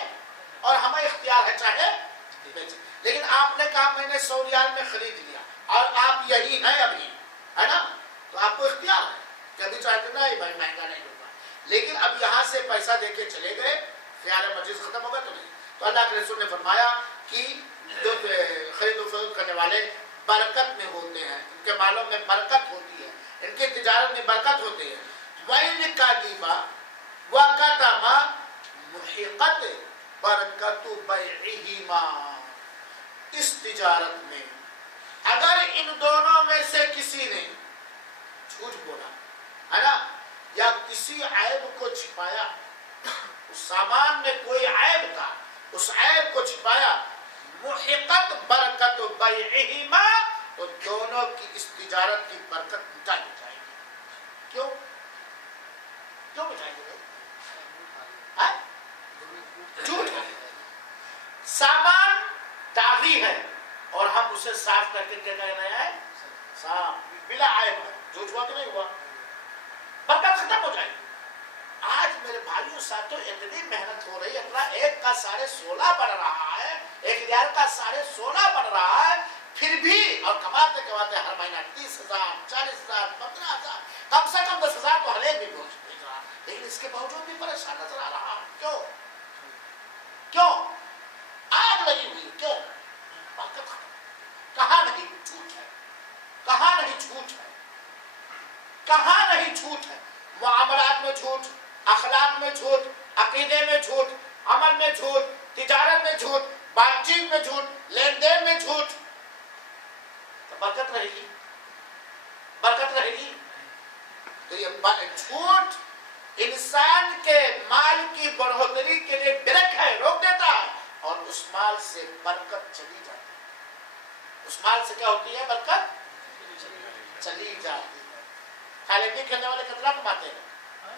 اور ہمیں اختیار ہے چاہے بیچے، لیکن آپ نے کہا میں نے 100 ریال میں خرید لیا اور آپ یہی ہیں ابھی، ہے نا؟ تو آپ کو اختیار ہے کہ ابھی چاہتے نہیں بھائی مہنگا نہیں ہوگا، لیکن اب یہاں سے پیسہ دے کے چلے گئے، خیال مجلس ختم ہوگا تو نہیں. تو اللہ کے رسول نے فرمایا کہ جو خرید و فروخت کرنے والے برکت میں ہوتے ہیں، ان کے مالوں میں برکت ہوتی ہے، ان کی تجارت میں برکت ہوتی ہے. وَإِنْ كَذِبَ وَكَتَمَ مُحِقَتْ بَرَكَتُ بَيْعِهِمَا. اس تجارت میں اگر ان دونوں میں سے کسی نے جھوٹ بولا ہے نا، یا کسی عیب کو چھپایا، اس سامان میں کوئی عیب تھا، اس عیب کو چھپایا، محقت برکت بیعہما، تو دونوں کی اس تجارت کی برکت مٹا دی جائے گی. کیوں مٹائیں گے؟ جھوٹ ہے، سامان داغی ہے اور ہم اسے صاف کر کے کیا کہہ رہے ہیں؟ صاف بلا عیب ہے. جھوٹ ہوا کہ نہیں ہوا؟ برکت ختم ہو جائے گی. آج میرے بھائیوں ساتھوں اتنی محنت ہو رہی ہے، اتنا 1 کا 16.5 بن رہا ہے، 1 ریال کا 16.5 بن رہا ہے، پھر بھی اور کماتے ہر مہینہ 30,000 40,000 15,000 کم سے کم 10,000 تو ہر ایک بھی پہنچ رہا، لیکن اس کے باوجود بھی پریشان نظر آ رہا. کیوں آگ لگی ہوئی؟ کیوں؟ برکت ختم. کہاں نہیں جھوٹ ہے، کہاں نہیں جھوٹ ہے، کہاں نہیں جھوٹ ہے. معاملات میں جھوٹ، اخلاق میں جھوٹ، عقیدے میں جھوٹ، عمل میں جھوٹ، تجارت میں جھوٹ، بات چیت میں جھوٹ، لین دین میں جھوٹ. تو برکت رہے گی؟ برکت رہے گی؟ تو یہ جھوٹ انسان کے مال کی بڑھوتری کے لیے بریک ہے، روک دیتا ہے، اور اس مال سے برکت چلی جاتی ہے. اس مال سے کیا ہوتی ہے؟ برکت چلی جاتی ہے. تھائیلینڈی کھیلنے والے کتنا کماتے ہیں؟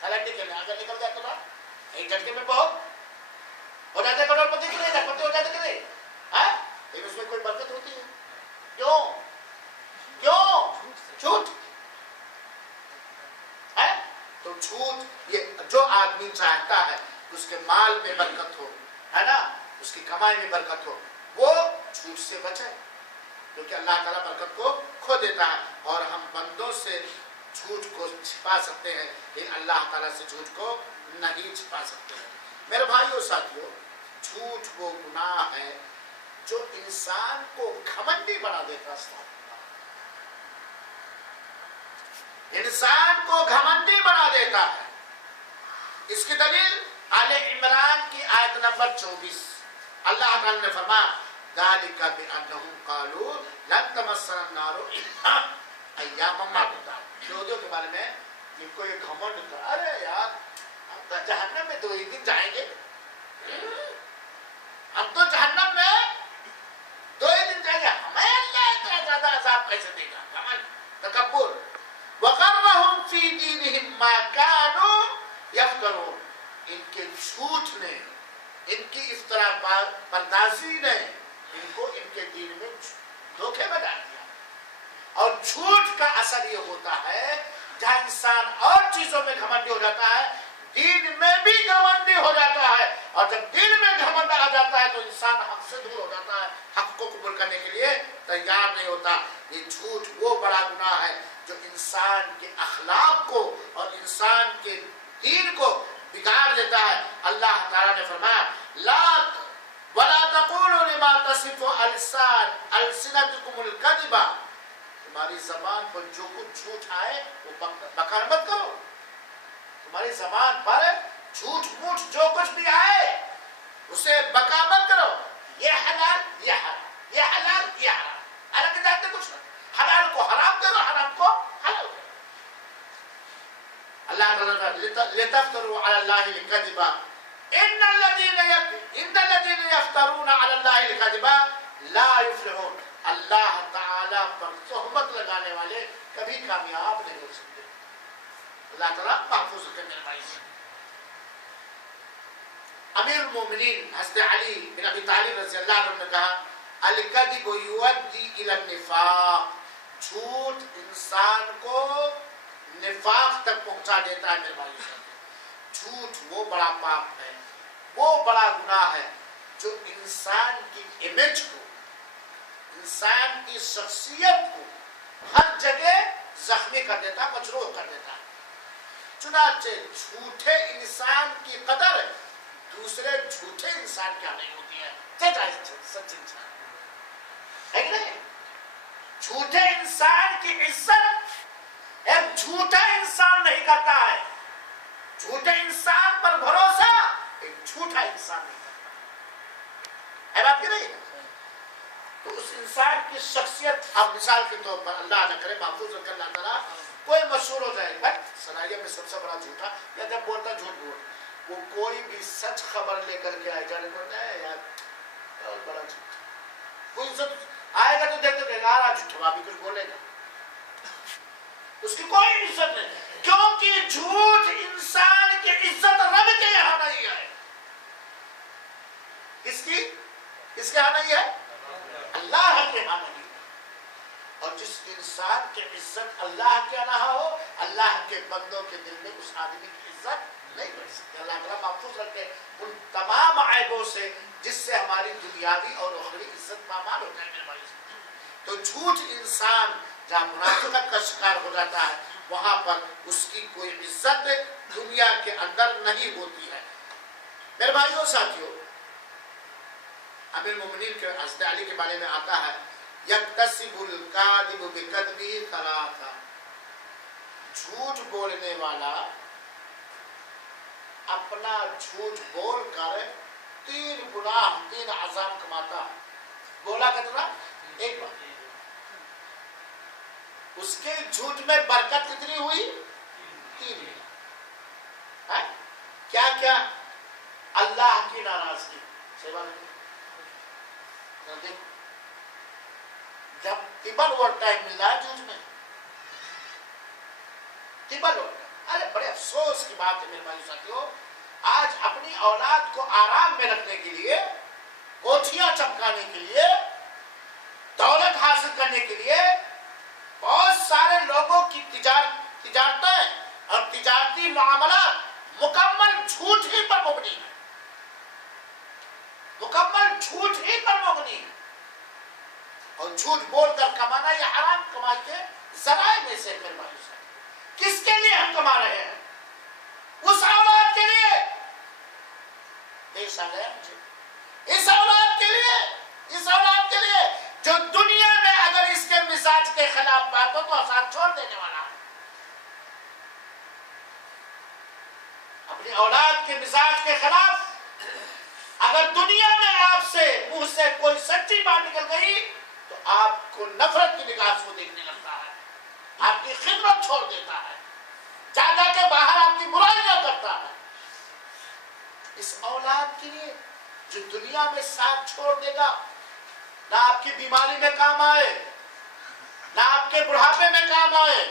تھائیلینڈی کھیلنے اگر نکل جاتا نا ایک جھٹکے میں بہت ہو جاتے ہیں، کروڑ پتی کہ نہیں، لکھپتی ہو جاتے کہ نہیں؟ لیکن اس میں کوئی برکت ہوتی ہے؟ کیوں؟ جھوٹ ہے. تو جھوٹ، یہ جو آدمی چاہتا ہے اس کے مال میں برکت ہو، ہے نا، اس کی کمائی میں برکت ہو، وہ جھوٹ سے بچے، کیونکہ اللہ تعالیٰ برکت کو کھو دیتا ہے. اور ہم بندوں سے جھوٹ کو چھپا سکتے ہیں لیکن اللہ تعالیٰ سے جھوٹ کو نہیں چھپا سکتے ہیں. میرے بھائیو ساتھیو، جھوٹ وہ گناہ ہے جو انسان کو گھمنڈی بنا دیتا ہے. انسان کو گھمنڈی بنا دیتا ہے. اس کی دلیل آل عمران کی آیت نمبر 24. اللہ تعالیٰ نے فرمایا ذالک بأنہم قالوا لن تمسنا النار الا ایاما معدودۃ. یہودیوں کے بارے میں جن کو یہ گھمنڈ تھا، ارے یار ہم تو جہنم میں 2 ہی دن جائیں گے، ہم تو جہنم میں 2 ہی دن جائیں گے، ہمیں اللہ اتنا زیادہ عذاب کیسے دے گا؟ گھمنڈ، تکبر. وَغَرَّهُمْ فِي دِينِهِمْ مَا كَانُوا يَفْتَرُونَ. ان کے جھوٹ نے، ان کی افتراء پردازی نے ان کو ان کے دین میں دھوکے میں ڈال دیا. اور جھوٹ کا اثر یہ ہوتا ہے جہاں انسان اور چیزوں میں گھمنڈی ہو جاتا ہے، دین میں بھی گھمنڈی ہو جاتا ہے. اور جب دین میں گھمنڈ آ جاتا ہے تو انسان حق سے دور ہو جاتا ہے، حق کو قبول کرنے کے لیے تیار نہیں ہوتا. یہ جھوٹ وہ بڑا گناہ ہے جو انسان کے اخلاق کو اور انسان کے دین کو بگاڑ دیتا ہے. اللہ تعالیٰ نے فرمایا لا ولا تقولوا لما تصف السنتكم الكذب، تمہاری زبان پر جو کچھ جھوٹ آئے وہ بکار مت کرو. تمہاری زبان پر جھوٹ موٹ جو کچھ بھی آئے اسے بکا مت کرو. یہ حلال یہ حرام، یہ حلال یہ حرام، الگ جاتے کچھ نہیں. حلال کو حرام کرو، حرام کو حلال کرو. اللہ تعالیٰ لتفتروا علی اللہ الکذب ان الذین یفترون علی اللہ الکذب لا یفلحون. اللہ تعالیٰ پر تہمت لگانے والے کبھی کامیاب نہیں ہو سکتے. اللہ تعالیٰ محفوظ رکھے میرے بھائی سے. امیر المومنین حضرت علی بن ابی طالب رضی اللہ عنہ نے کہا الکذب یؤدی الی النفاق، جھوٹ انسان کو نفاق تک پہنچا دیتا ہے میرے بھائی. جھوٹ وہ بڑا پاپ ہے، وہ بڑا گناہ ہے جو انسان کی امیج کو، انسان کی شخصیت کو ہر جگہ زخمی کر دیتا ہے، مجروح کر دیتا ہے. چنانچہ جھوٹے انسان کی قدر دوسرے جھوٹے انسان کیا نہیں ہوتی ہے. سچ انسان ہے کہ نہیں؟ جھوٹے انسان کی عزت ایک جھوٹا انسان نہیں کرتا ہے. جھوٹے انسان پر بھروسہ ایک جھوٹا انسان نہیں کرتا ہے بات کی نہیں. تو اس انسان کی شخصیت اب مثال کے طور پر اللہ نہ کرے محفوظ رکھ اللہ تعالیٰ کوئی مشہور ہو جائے بھائی صنعیہ میں سب سے بڑا جھوٹا یا جب بولتا جھوٹ بول، وہ کوئی بھی سچ خبر لے کر کے آئے جانے بولتا ہے یار بہت بڑا جھوٹ. کوئی عزت آئے گا تو دیکھتے کہ یار جھوٹا بھی کچھ بولے گا، اس کی کوئی عزت نہیں. کیونکہ جھوٹ انسان کی عزت رب کے یہاں نہیں ہے. اس کے یہاں نہیں ہے، اللہ کے یہاں نہیں. اور جس انسان کی عزت اللہ کے نہ ہو، اللہ کے بندوں کے دل میں اس آدمی کی عزت نہیں بڑھ سکتی. اللہ تعالیٰ محفوظ رکھے ان تمام عیبوں سے جس سے ہماری دنیاوی اور اخروی عزت پامال ہوتا ہے میرے بھائی. تو جھوٹ انسان جہاں منافقت کا شکار ہو جاتا ہے وہاں پر اس کی کوئی عزت دنیا کے اندر نہیں ہوتی ہے. میرے بھائیوں ساتھیوں، امیر المومنین کے حضرت علی کے بارے میں آتا ہے یکتسب الکاذب بکذبہ ثلاثا، جھوٹ بولنے والا اپنا جھوٹ بول کر 3 گناہ 3 عذاب کماتا. بولا کتنا؟ ایک بار. اس کے جھوٹ میں برکت کتنی ہوئی؟ 3. کیا کیا؟ اللہ کی ناراضگی. جب ٹبل اور ٹائم ملا ہے جھوٹ میں، ٹبل اور ارے بڑے افسوس کی بات ہے میرے بھائی ساتھیوں، آج اپنی اولاد کو آرام میں رکھنے کے لیے، کوٹھیاں چمکانے کے لیے، دولت حاصل کرنے کے لیے بہت سارے لوگوں کی تجارتیں اور تجارتی معاملات مکمل جھوٹ ہی پر مبنی ہے، مکمل جھوٹ ہی پر مبنی ہے. اور جھوٹ بول کر کمانا یہ حرام کمائی کے ذرائع میں سے میرے بھائی صاحب. کس کے لیے ہم کما رہے ہیں؟ اس اولاد کے لیے. پیش آ گیا مجھے اس اولاد کے لیے، اس اولاد کے لیے جو دنیا میں اگر اس کے مزاج کے خلاف بات ہو تو ساتھ چھوڑ دینے والا ہے. اپنی اولاد کے مزاج کے خلاف اگر دنیا میں آپ سے منہ سے کوئی سچی بات نکل گئی تو آپ کو نفرت کی نگاہ سے دیکھنے لگتا ہے، آپ کی خدمت چھوڑ دیتا ہے، جا جا کے باہر آپ کی برائیاں کرتا ہے. اس اولاد کے لیے جو دنیا میں ساتھ چھوڑ دے گا، نہ آپ کی بیماری میں کام آئے، نہ آپ کے بڑھاپے میں کام آئے،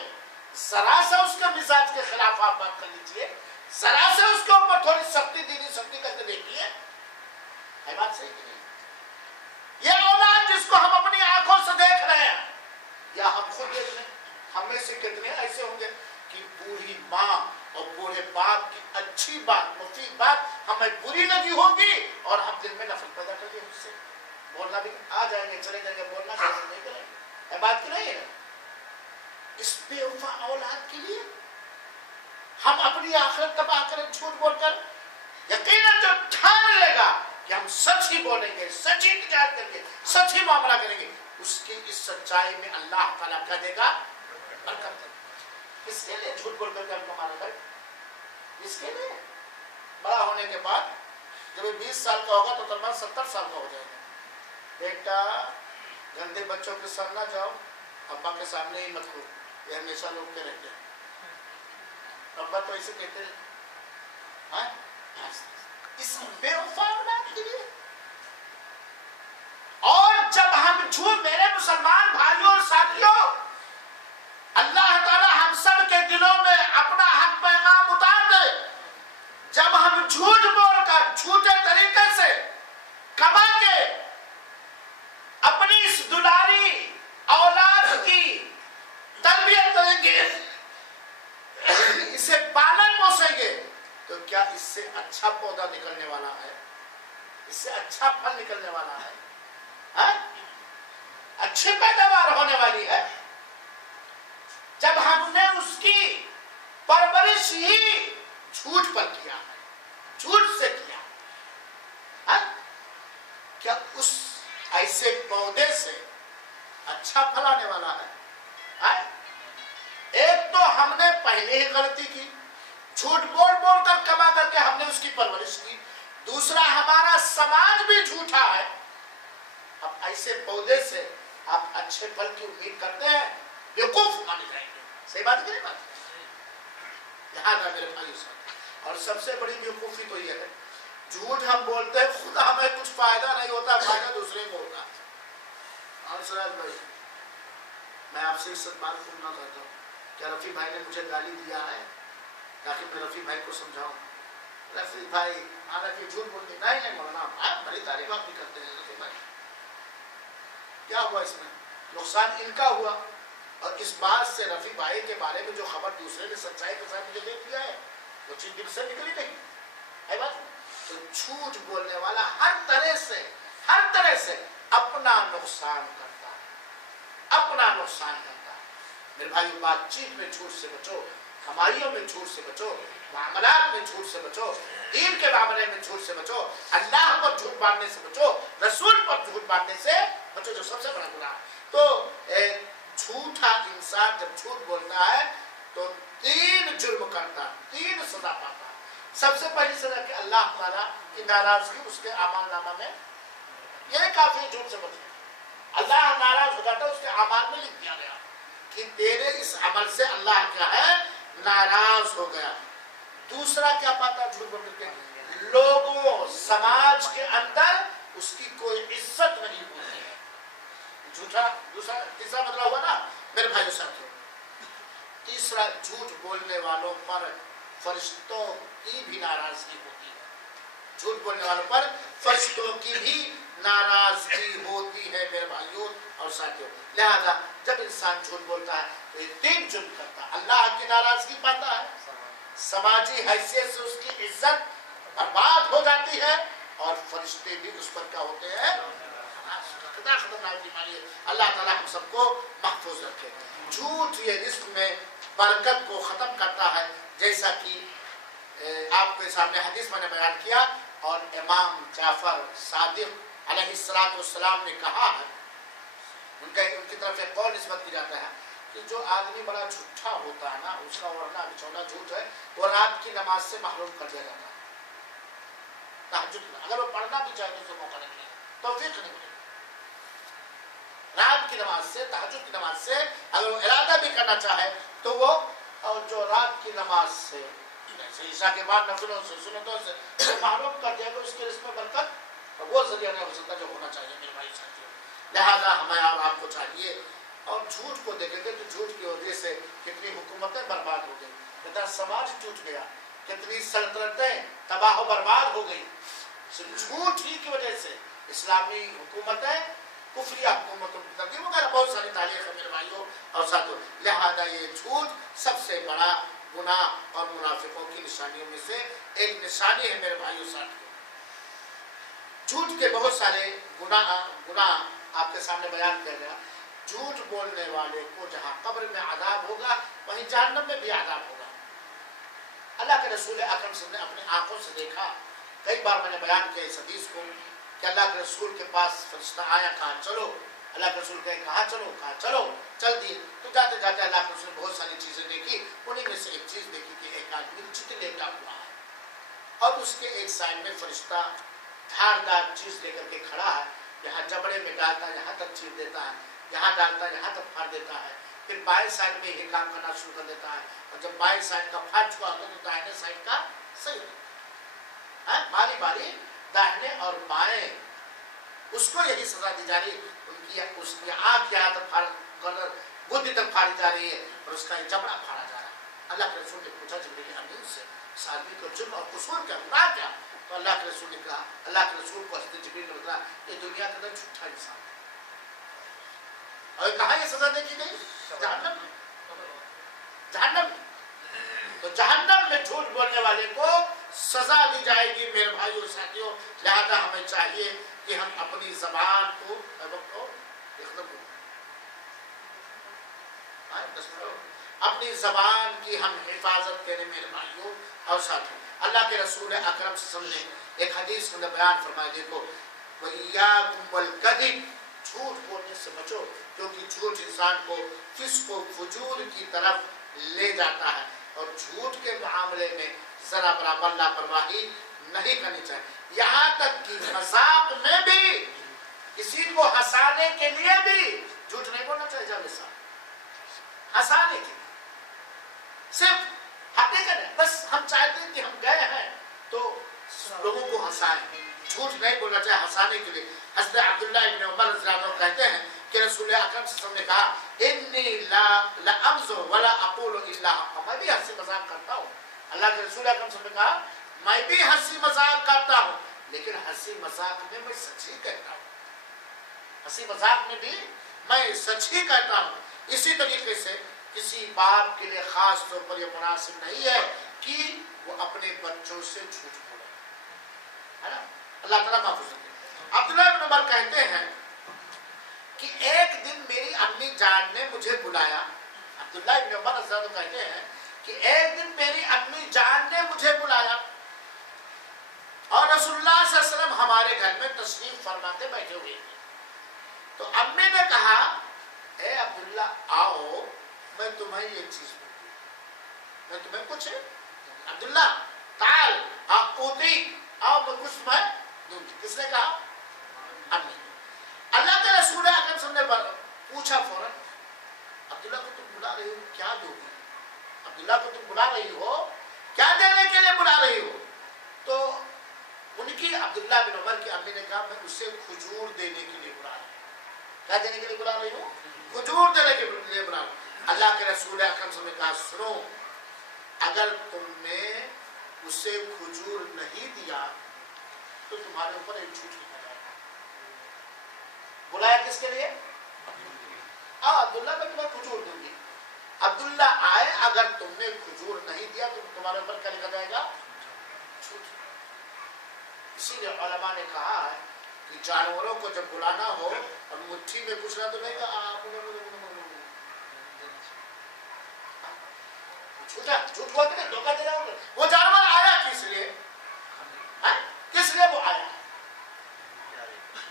ذرا سے اس کے مزاج کے خلاف آپ بات کر لیجئے، ذرا سے اس کے اوپر تھوڑی سختی دینی سختی کر کے دیکھیے. ہے بات صحیح کہ نہیں؟ یہ اولاد جس کو ہم اپنی آنکھوں سے دیکھ رہے ہیں یا ہم خود دیکھ رہے ہیں، ہم میں سے کتنے ایسے ہوں گے کہ بوڑھی ماں اور بوڑھے باپ کی اچھی بات، مفید بات ہمیں بری لگی ہوگی اور ہم دل میں نفرت پیدا کر لی اس سے. بولنا بھی آ جائیں گے، چلے جائیں گے، بولنا نہیں کریں گے. ہے بات کی نہیں ہے؟ اس بے وفا اولاد کے لیے ہم اپنی آخرت تباہ کریں جھوٹ بول کر؟ یقیناً جو ٹھان لے گا کہ ہم سچ ہی بولیں گے، سچ ہی تجارت کریں گے، سچ ہی معاملہ کریں گے، اس کی اس سچائی میں اللہ تعالیٰ کیا دے گا؟ برکت دے گا۔ اس کے لیے جھوٹ بول کر ہم کمانا کریں، اس کے لیے بڑا ہونے کے بعد جب 20 سال کا ہوگا تو تقریباً 70 سال کا ہو جائے گا۔ بیٹا گندے بچوں کے ساتھ نہ جاؤ، ابا کے سامنے ہی مت کرو، یہ ہمیشہ لوگ کے رہتے ہیں، ابا تو ایسے کہتے ہیں ہاں اس بے وفا اولاد کے لیے۔ اور جب ہم جھوٹ، میرے مسلمان بھائیوں اور ساتھیوں، اللہ تعالی ہم سب کے دلوں میں اپنا حق پیغام اتار دے، جب ہم جھوٹ بول کر جھوٹے طریقے سے کما کے اپنی اس دلاری اولاد کی تربیت کریں گے، اسے پالن پوسیں گے، تو کیا اس سے اچھا پودا نکلنے والا ہے؟ اس سے اچھا پھل نکلنے والا ہے؟ اچھی پیداوار ہونے والی ہے؟ جب ہم نے اس کی پرورش ہی جھوٹ پر کیا ہے، جھوٹ سے کیا، کیا اس ایسے پودے سے اچھا پھل آنے والا ہے؟ ایک تو ہم نے پہلے ہی غلطی کی، جھوٹ بول بول کر کما کر کے ہم نے اس کی پرورش کی، دوسرا ہمارا سماج بھی جھوٹا ہے۔ اب ایسے پودے سے آپ اچھے پھل کی امید کرتے ہیں، بیوقوف مانے جائیں گے۔ صحیح بات نہیں بات؟ یاد ہے میرے بھائی صاحب، اور سب سے بڑی بیوقوفی تو یہ ہے، جھوٹ ہم بولتے ہیں، خدا ہمیں کچھ فائدہ نہیں ہوتا، فائدہ دوسرے کو ہوتا ہے۔ اور سراج بھائی، میں آپ سے اس بات پوچھنا چاہتا ہوں، کیا رفیع بھائی نے مجھے گالی دیا ہے تاکہ میں رفیع بھائی کو سمجھاؤں؟ رفیع بھائی حالانکہ جھوٹ بولتے نہیں مولانا، آپ بڑی تعریف آپ بھی کرتے ہیں رفیع بھائی، کیا ہوا اس میں؟ نقصان ان کا ہوا، اور اس بات سے رفیع بھائی کے بارے میں جو خبر دوسرے نے سچائی کے ساتھ مجھے دے دیا ہے وہ چیز دل سے نکلی نہیں ہے بات۔ تو جھوٹ بولنے والا ہر طرح سے اپنا نقصان کرتا ہے، اپنا نقصان کرتا ہے۔ میرے بھائیو، بات چیت میں جھوٹ سے بچو، ہماریوں میں جھوٹ سے بچو، معاملات میں جھوٹ سے بچو، دین کے معاملے میں جھوٹ سے بچو، اللہ پر جھوٹ باندھنے سے بچو، رسول پر جھوٹ باندھنے سے بچو، جو سب سے بڑا گناہ ہے۔ تو جھوٹا انسان جب جھوٹ بولتا ہے تو 3 جرم کرتا، 3 سزا پاتا۔ سب سے پہلی سزا کہ اللہ تعالیٰ کی ناراضگی اس کے اعمال نامہ میں، یہ کافی جھوٹ سے بچے، اللہ ناراض ہو جاتا ہے، اس کے اعمال میں لکھ دیا گیا کہ تیرے اس عمل سے اللہ کیا ہے؟ ناراض ہو گیا۔ دوسرا کیا پاتا جھوٹ بول کے؟ لوگوں سماج کے اندر اس کی کوئی عزت نہیں ہوتی ہے، جھوٹا۔ تیسرا مطلب ہوا نا میرے بھائیو ساتھیوں، تیسرا جھوٹ بولنے والوں پر فرشتوں کی بھی ناراضگی ہوتی ہے، جھوٹ بولنے والوں پر فرشتوں کی بھی ناراضگی ہوتی ہے میرے بھائیوں اور ساتھیوں۔ لہذا جب انسان جھوٹ بولتا ہے تو یہ 3 جرم کرتا ہے، اللہ کی ناراضگی پاتا ہے، سماجی حیثیت سے اس کی عزت برباد ہو جاتی ہے، اور فرشتے بھی اس پر کیا ہوتے ہیں؟ کتنا خطرناک بیماری ہے۔ اللہ تعالیٰ ہم سب کو محفوظ رکھے۔ جھوٹ یہ رزق میں برکت کو ختم کرتا ہے، جیسا کہ آپ کے سامنے حدیث میں نے بیان کیا، اور امام جعفر صادق علیہ السلام نے کہا ہے، ان کی طرف ایک قول نسبت کی جاتا ہے کہ جو آدمی بڑا جھوٹا ہوتا ہے نا، اس کا ورنہ بچھونا جھوٹ ہے، وہ رات کی نماز سے محروم کر دیا جاتا ہے۔ تہجد اگر وہ پڑھنا بھی چاہے تو اسے موقع نہیں ملے، توفیق نہیں ملے۔ رات کی نماز سے، تہجد کی نماز سے اگر وہ ارادہ بھی کرنا چاہے تو وہ، اور جو رات کی نماز سے عشاء کے بعد نفلوں سے، سنتوں سے محروم کر دیا تو اس کے رزق میں برکت وہ ذریعہ نہیں ہو سکتا جو ہونا چاہیے میرے بھائی ساتھیوں۔ لہذا ہمیں اور آپ کو چاہیے، اور جھوٹ کو دیکھیں گے تو جھوٹ کی وجہ سے کتنی حکومتیں برباد ہو گئی، کتنا سماج ٹوٹ گیا، کتنی سلطنتیں تباہ و برباد ہو گئی، صرف جھوٹ ہی کی وجہ سے۔ اسلامی حکومتیں کفریہ حکومتوں کی تبدیل وغیرہ بہت ساری تاریخ ہے میرے بھائیوں اور ساتھیوں۔ لہذا یہ جھوٹ سب سے بڑا گناہ اور منافقوں کی نشانیوں میں سے ایک نشانی ہے میرے بھائیوں ساتھیوں۔ جھوٹ کے بہت سارے گناہ آپ کے سامنے بیان کیا گیا۔ جھوٹ بولنے والے کو جہاں قبر میں عذاب ہوگا وہیں جہنم میں بھی عذاب ہوگا۔ اللہ کے رسول اکرم صلی اللہ علیہ وسلم نے اپنی آنکھوں سے دیکھا. کئی بار میں نے بیان کیا اس حدیث کو کہ اللہ کے رسول کے پاس فرشتہ آیا, کہا چلو. اللہ کے رسول کہے کہاں چلو, کہا چلو, چل دیے. تو جاتے جاتے اللہ کے رسول نے بہت ساری چیزیں دیکھی. انہیں میں سے ایک چیز دیکھی کہ ایک آدمی چت لیٹا ہوا ہے اور اس کے ایک سائڈ میں فرشتہ دھاردار چیز لے کر کے کھڑا ہے. یہاں جبڑے میں ڈالتا ہے, یہاں تک چیر دیتا ہے, یہاں ڈالتا ہے, یہاں تک پھاڑ دیتا ہے. پھر بائیں سائڈ میں یہ کام کرنا شروع کر دیتا ہے, اور جب بائیں سائڈ کا پھاڑ چکا ہوتا ہے تو داہنے سائڈ کا صحیح ہوتا ہے. باری باری داہنے اور بائیں اس کو یہی سزا دی جا رہی ہے. اس کی آنکھ یہاں تک بدھ تک پھاڑی جا رہی ہے اور اس کا جبڑا پھاڑا جا رہا ہے. اللہ کے رسول نے پوچھا جبریل امین سے اس آدمی کو جرم اور قصور کیا, گناہ کیا؟ تو اللہ کے رسول نے کہا, اللہ کے رسول کو حضرت جبریل نے بتایا یہ دنیا کے اندر جھوٹا انسان ہے. اور کہاں یہ سزا دے کی گئی؟ جہنم میں. جہنم میں. تو جہنم میں جھوٹ بولنے والے کو سزا دی جائے گی میرے بھائیوں اور ساتھیوں. لہذا ہمیں چاہیے کہ ہم اپنی زبان کو اپنی زبان کی ہم حفاظت کریں میرے بھائیوں اور ساتھیوں. اللہ کے رسول اکرم صلی اللہ علیہ وسلم نے ایک حدیث میں بیان فرمایا, دیکھو وَإِيَّاكُمْ وَالْكَذِبَ, جھوٹ بولنے سے بچو کیونکہ جھوٹ انسان کو فسق و فجور کی طرف لے جاتا ہے. اور جھوٹ کے معاملے میں ذرا برابر لاپرواہی نہیں کرنی چاہیے. یہاں تک کہ مذاق میں بھی کسی کو ہنسانے کے لیے بھی جھوٹ نہیں بولنا چاہیے. جب ہنسانے کے لیے صرف حقیقت ہے, بس ہم چاہتے ہیں کہ ہم گئے ہیں تو لوگوں کو ہنسائیں. جھوٹ نہیں بولنا چاہیے ہنسانے کے لیے. حضرت عبداللہ ابن عمر رضی اللہ عنہ کہتے ہیں کہ رسول اکرم صلی اللہ علیہ وسلم نے کہا انی لا امزح ولا اقول الا حقا, میں بھی ہنسی مذاق کرتا ہوں. اللہ کے رسول اکرم صلی اللہ علیہ وسلم نے کہا میں بھی ہنسی مذاق کرتا ہوں لیکن ہنسی مذاق میں سچ ہی کہتا ہوں. ہنسی مذاق میں بھی میں سچ ہی کہتا ہوں. اسی طریقے سے کسی باپ کے لیے خاص طور پر یہ مناسب نہیں ہے کہ وہ اپنے بچوں سے جھوٹ بولے, ہے نا. اللہ تعالیٰ محفوظ رکھے. عبداللہ ابن عمر کہتے ہیں کہ ایک دن میری امی جان نے مجھے بلایا. عبداللہ ابن عمر رضی اللہ عنہ کہتے ہیں کہ ایک دن میری امی جان نے مجھے بلایا اور رسول اللہ صلی اللہ علیہ وسلم ہمارے گھر میں تشریف فرما کے بیٹھے ہوئے تھے. تو امی نے کہا اے عبداللہ آؤ میں تمہیں یہ چیز بولوں, میں تمہیں کچھ عبداللہ تعال اوتی, آؤ میں کچھ میں دوں گی. کس نے کہا؟ امی. اللہ کے رسول اکرم صلی اللہ علیہ وسلم نے پوچھا فوراً عبداللہ کو تم بلا رہی ہو کیا دو گی؟ عبداللہ کو تم بلا رہی ہو کیا دینے کے لیے بلا رہی ہو؟ تو ان کی عبداللہ بن عمر کی امی نے کہا میں اسے کھجور دینے کے لیے بلا رہی ہوں. کیا دینے کے لیے بلا رہی ہوں؟ کھجور دینے کے لیے بلا رہی ہوں. اللہ کے رسول اکرم صلی اللہ علیہ وسلم نے کہا سنو, اگر تم نے اسے کھجور نہیں دیا تو تمہارے اوپر ایک جھوٹ لکھا جائے گا. بلایا کس کے لیے؟ عبداللہ میں تمہیں کھجور دوں گی. عبداللہ آئے, اگر تم نے کھجور نہیں دیا تو تمہارے اوپر کیا لکھا جائے گا؟ جھوٹ. اسی لیے علماء نے کہا ہے کہ جانوروں کو جب بلانا ہو اور مٹھی میں کچھ نہ تو نہیں کہا جھوٹ بول کے دھوکہ دے رہا ہوں. وہ جانور آیا کس لیے؟ کس لیے وہ آیا؟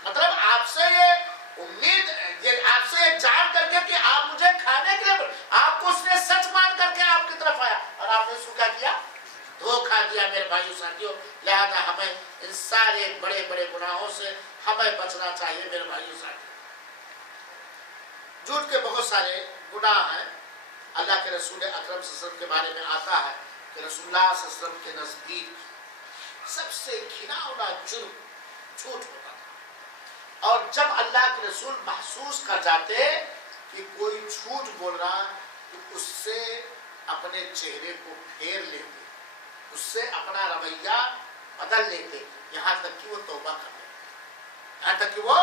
مطلب آپ سے یہ امید, آپ سے یہ جان کر کے کہ آپ مجھے کھانے کے لیے, آپ کو اس نے سچ مان کر کے آپ کی طرف آیا اور آپ نے اس کو کیا کیا؟ دھوکہ دیا میرے بھائیوں ساتھیوں. لہذا ہمیں ان سارے بڑے بڑے گناہوں سے ہمیں بچنا چاہیے میرے بھائیوں ساتھیوں. جھوٹ کے بہت سارے گناہ ہیں. اللہ کے رسول اکرم صلی اللہ علیہ وسلم کے بارے میں آتا ہے کہ رسول اللہ صلی اللہ علیہ وسلم کے نزدیک سب سے گھناؤنا جرم جھوٹ ہوتا تھا. اور جب اللہ کے رسول محسوس کر جاتے کہ کوئی جھوٹ بول رہا تو اس سے اپنے چہرے کو پھیر لیتے, اس سے اپنا رویہ بدل لیتے, یہاں تک کہ وہ توبہ کر لے, یہاں تک کہ وہ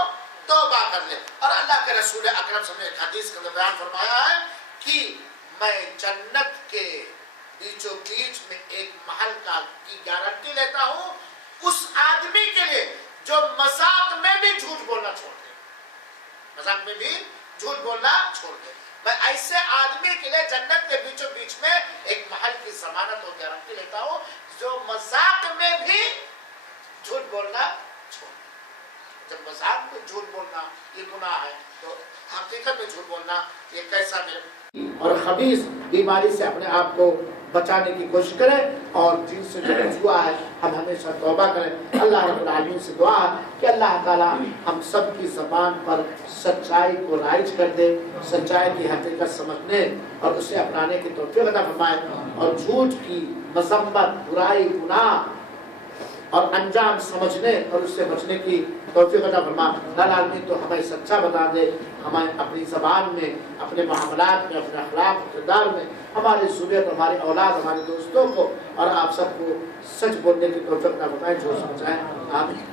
توبہ کر لے. اور اللہ کے رسول اکرم صلی اللہ علیہ وسلم نے ایک حدیث کے اندر بیان فرمایا ہے کہ میں جنت کے بیچوں بیچ میں ایک محل کی گارنٹی لیتا ہوں اس آدمی کے لیے جو مذاق میں بھی جھوٹ بولنا چھوڑ دے, مذاق میں بھی جھوٹ بولنا چھوڑ دے. میں ایسے آدمی کے لیے جنت کے بیچوں بیچ میں ایک محل کی ضمانت اور گارنٹی لیتا ہوں جو مذاق میں بھی جھوٹ بولنا چھوڑ. جب مذاق میں جھوٹ بولنا یہ گناہ ہے تو حقیقت میں جھوٹ بولنا یہ کیسا میرے اور خبیث بیماری سے اپنے آپ کو بچانے کی کوشش کریں اور جن سے جو کچھ ہوا ہے ہم ہمیشہ توبہ کریں. اللہ رب العالمین سے دعا ہے کہ اللہ تعالی ہم سب کی زبان پر سچائی کو رائج کر دے, سچائی کی حقیقت سمجھنے اور اسے اپنانے کی توفیق عطا فرمائے اور جھوٹ کی مذمت, برائی, گناہ اور انجام سمجھنے اور اس سے بچنے کی توفیق عطا فرما. اللہ العالمین تو ہمیں سچا بتا دے, ہمیں اپنی زبان میں, اپنے معاملات میں, اپنے اخلاق و کردار میں ہماری ذریت, ہماری اولاد, ہمارے دوستوں کو اور آپ سب کو سچ بولنے کی توفیق عطا فرمائے جو سمجھائیں. آمین.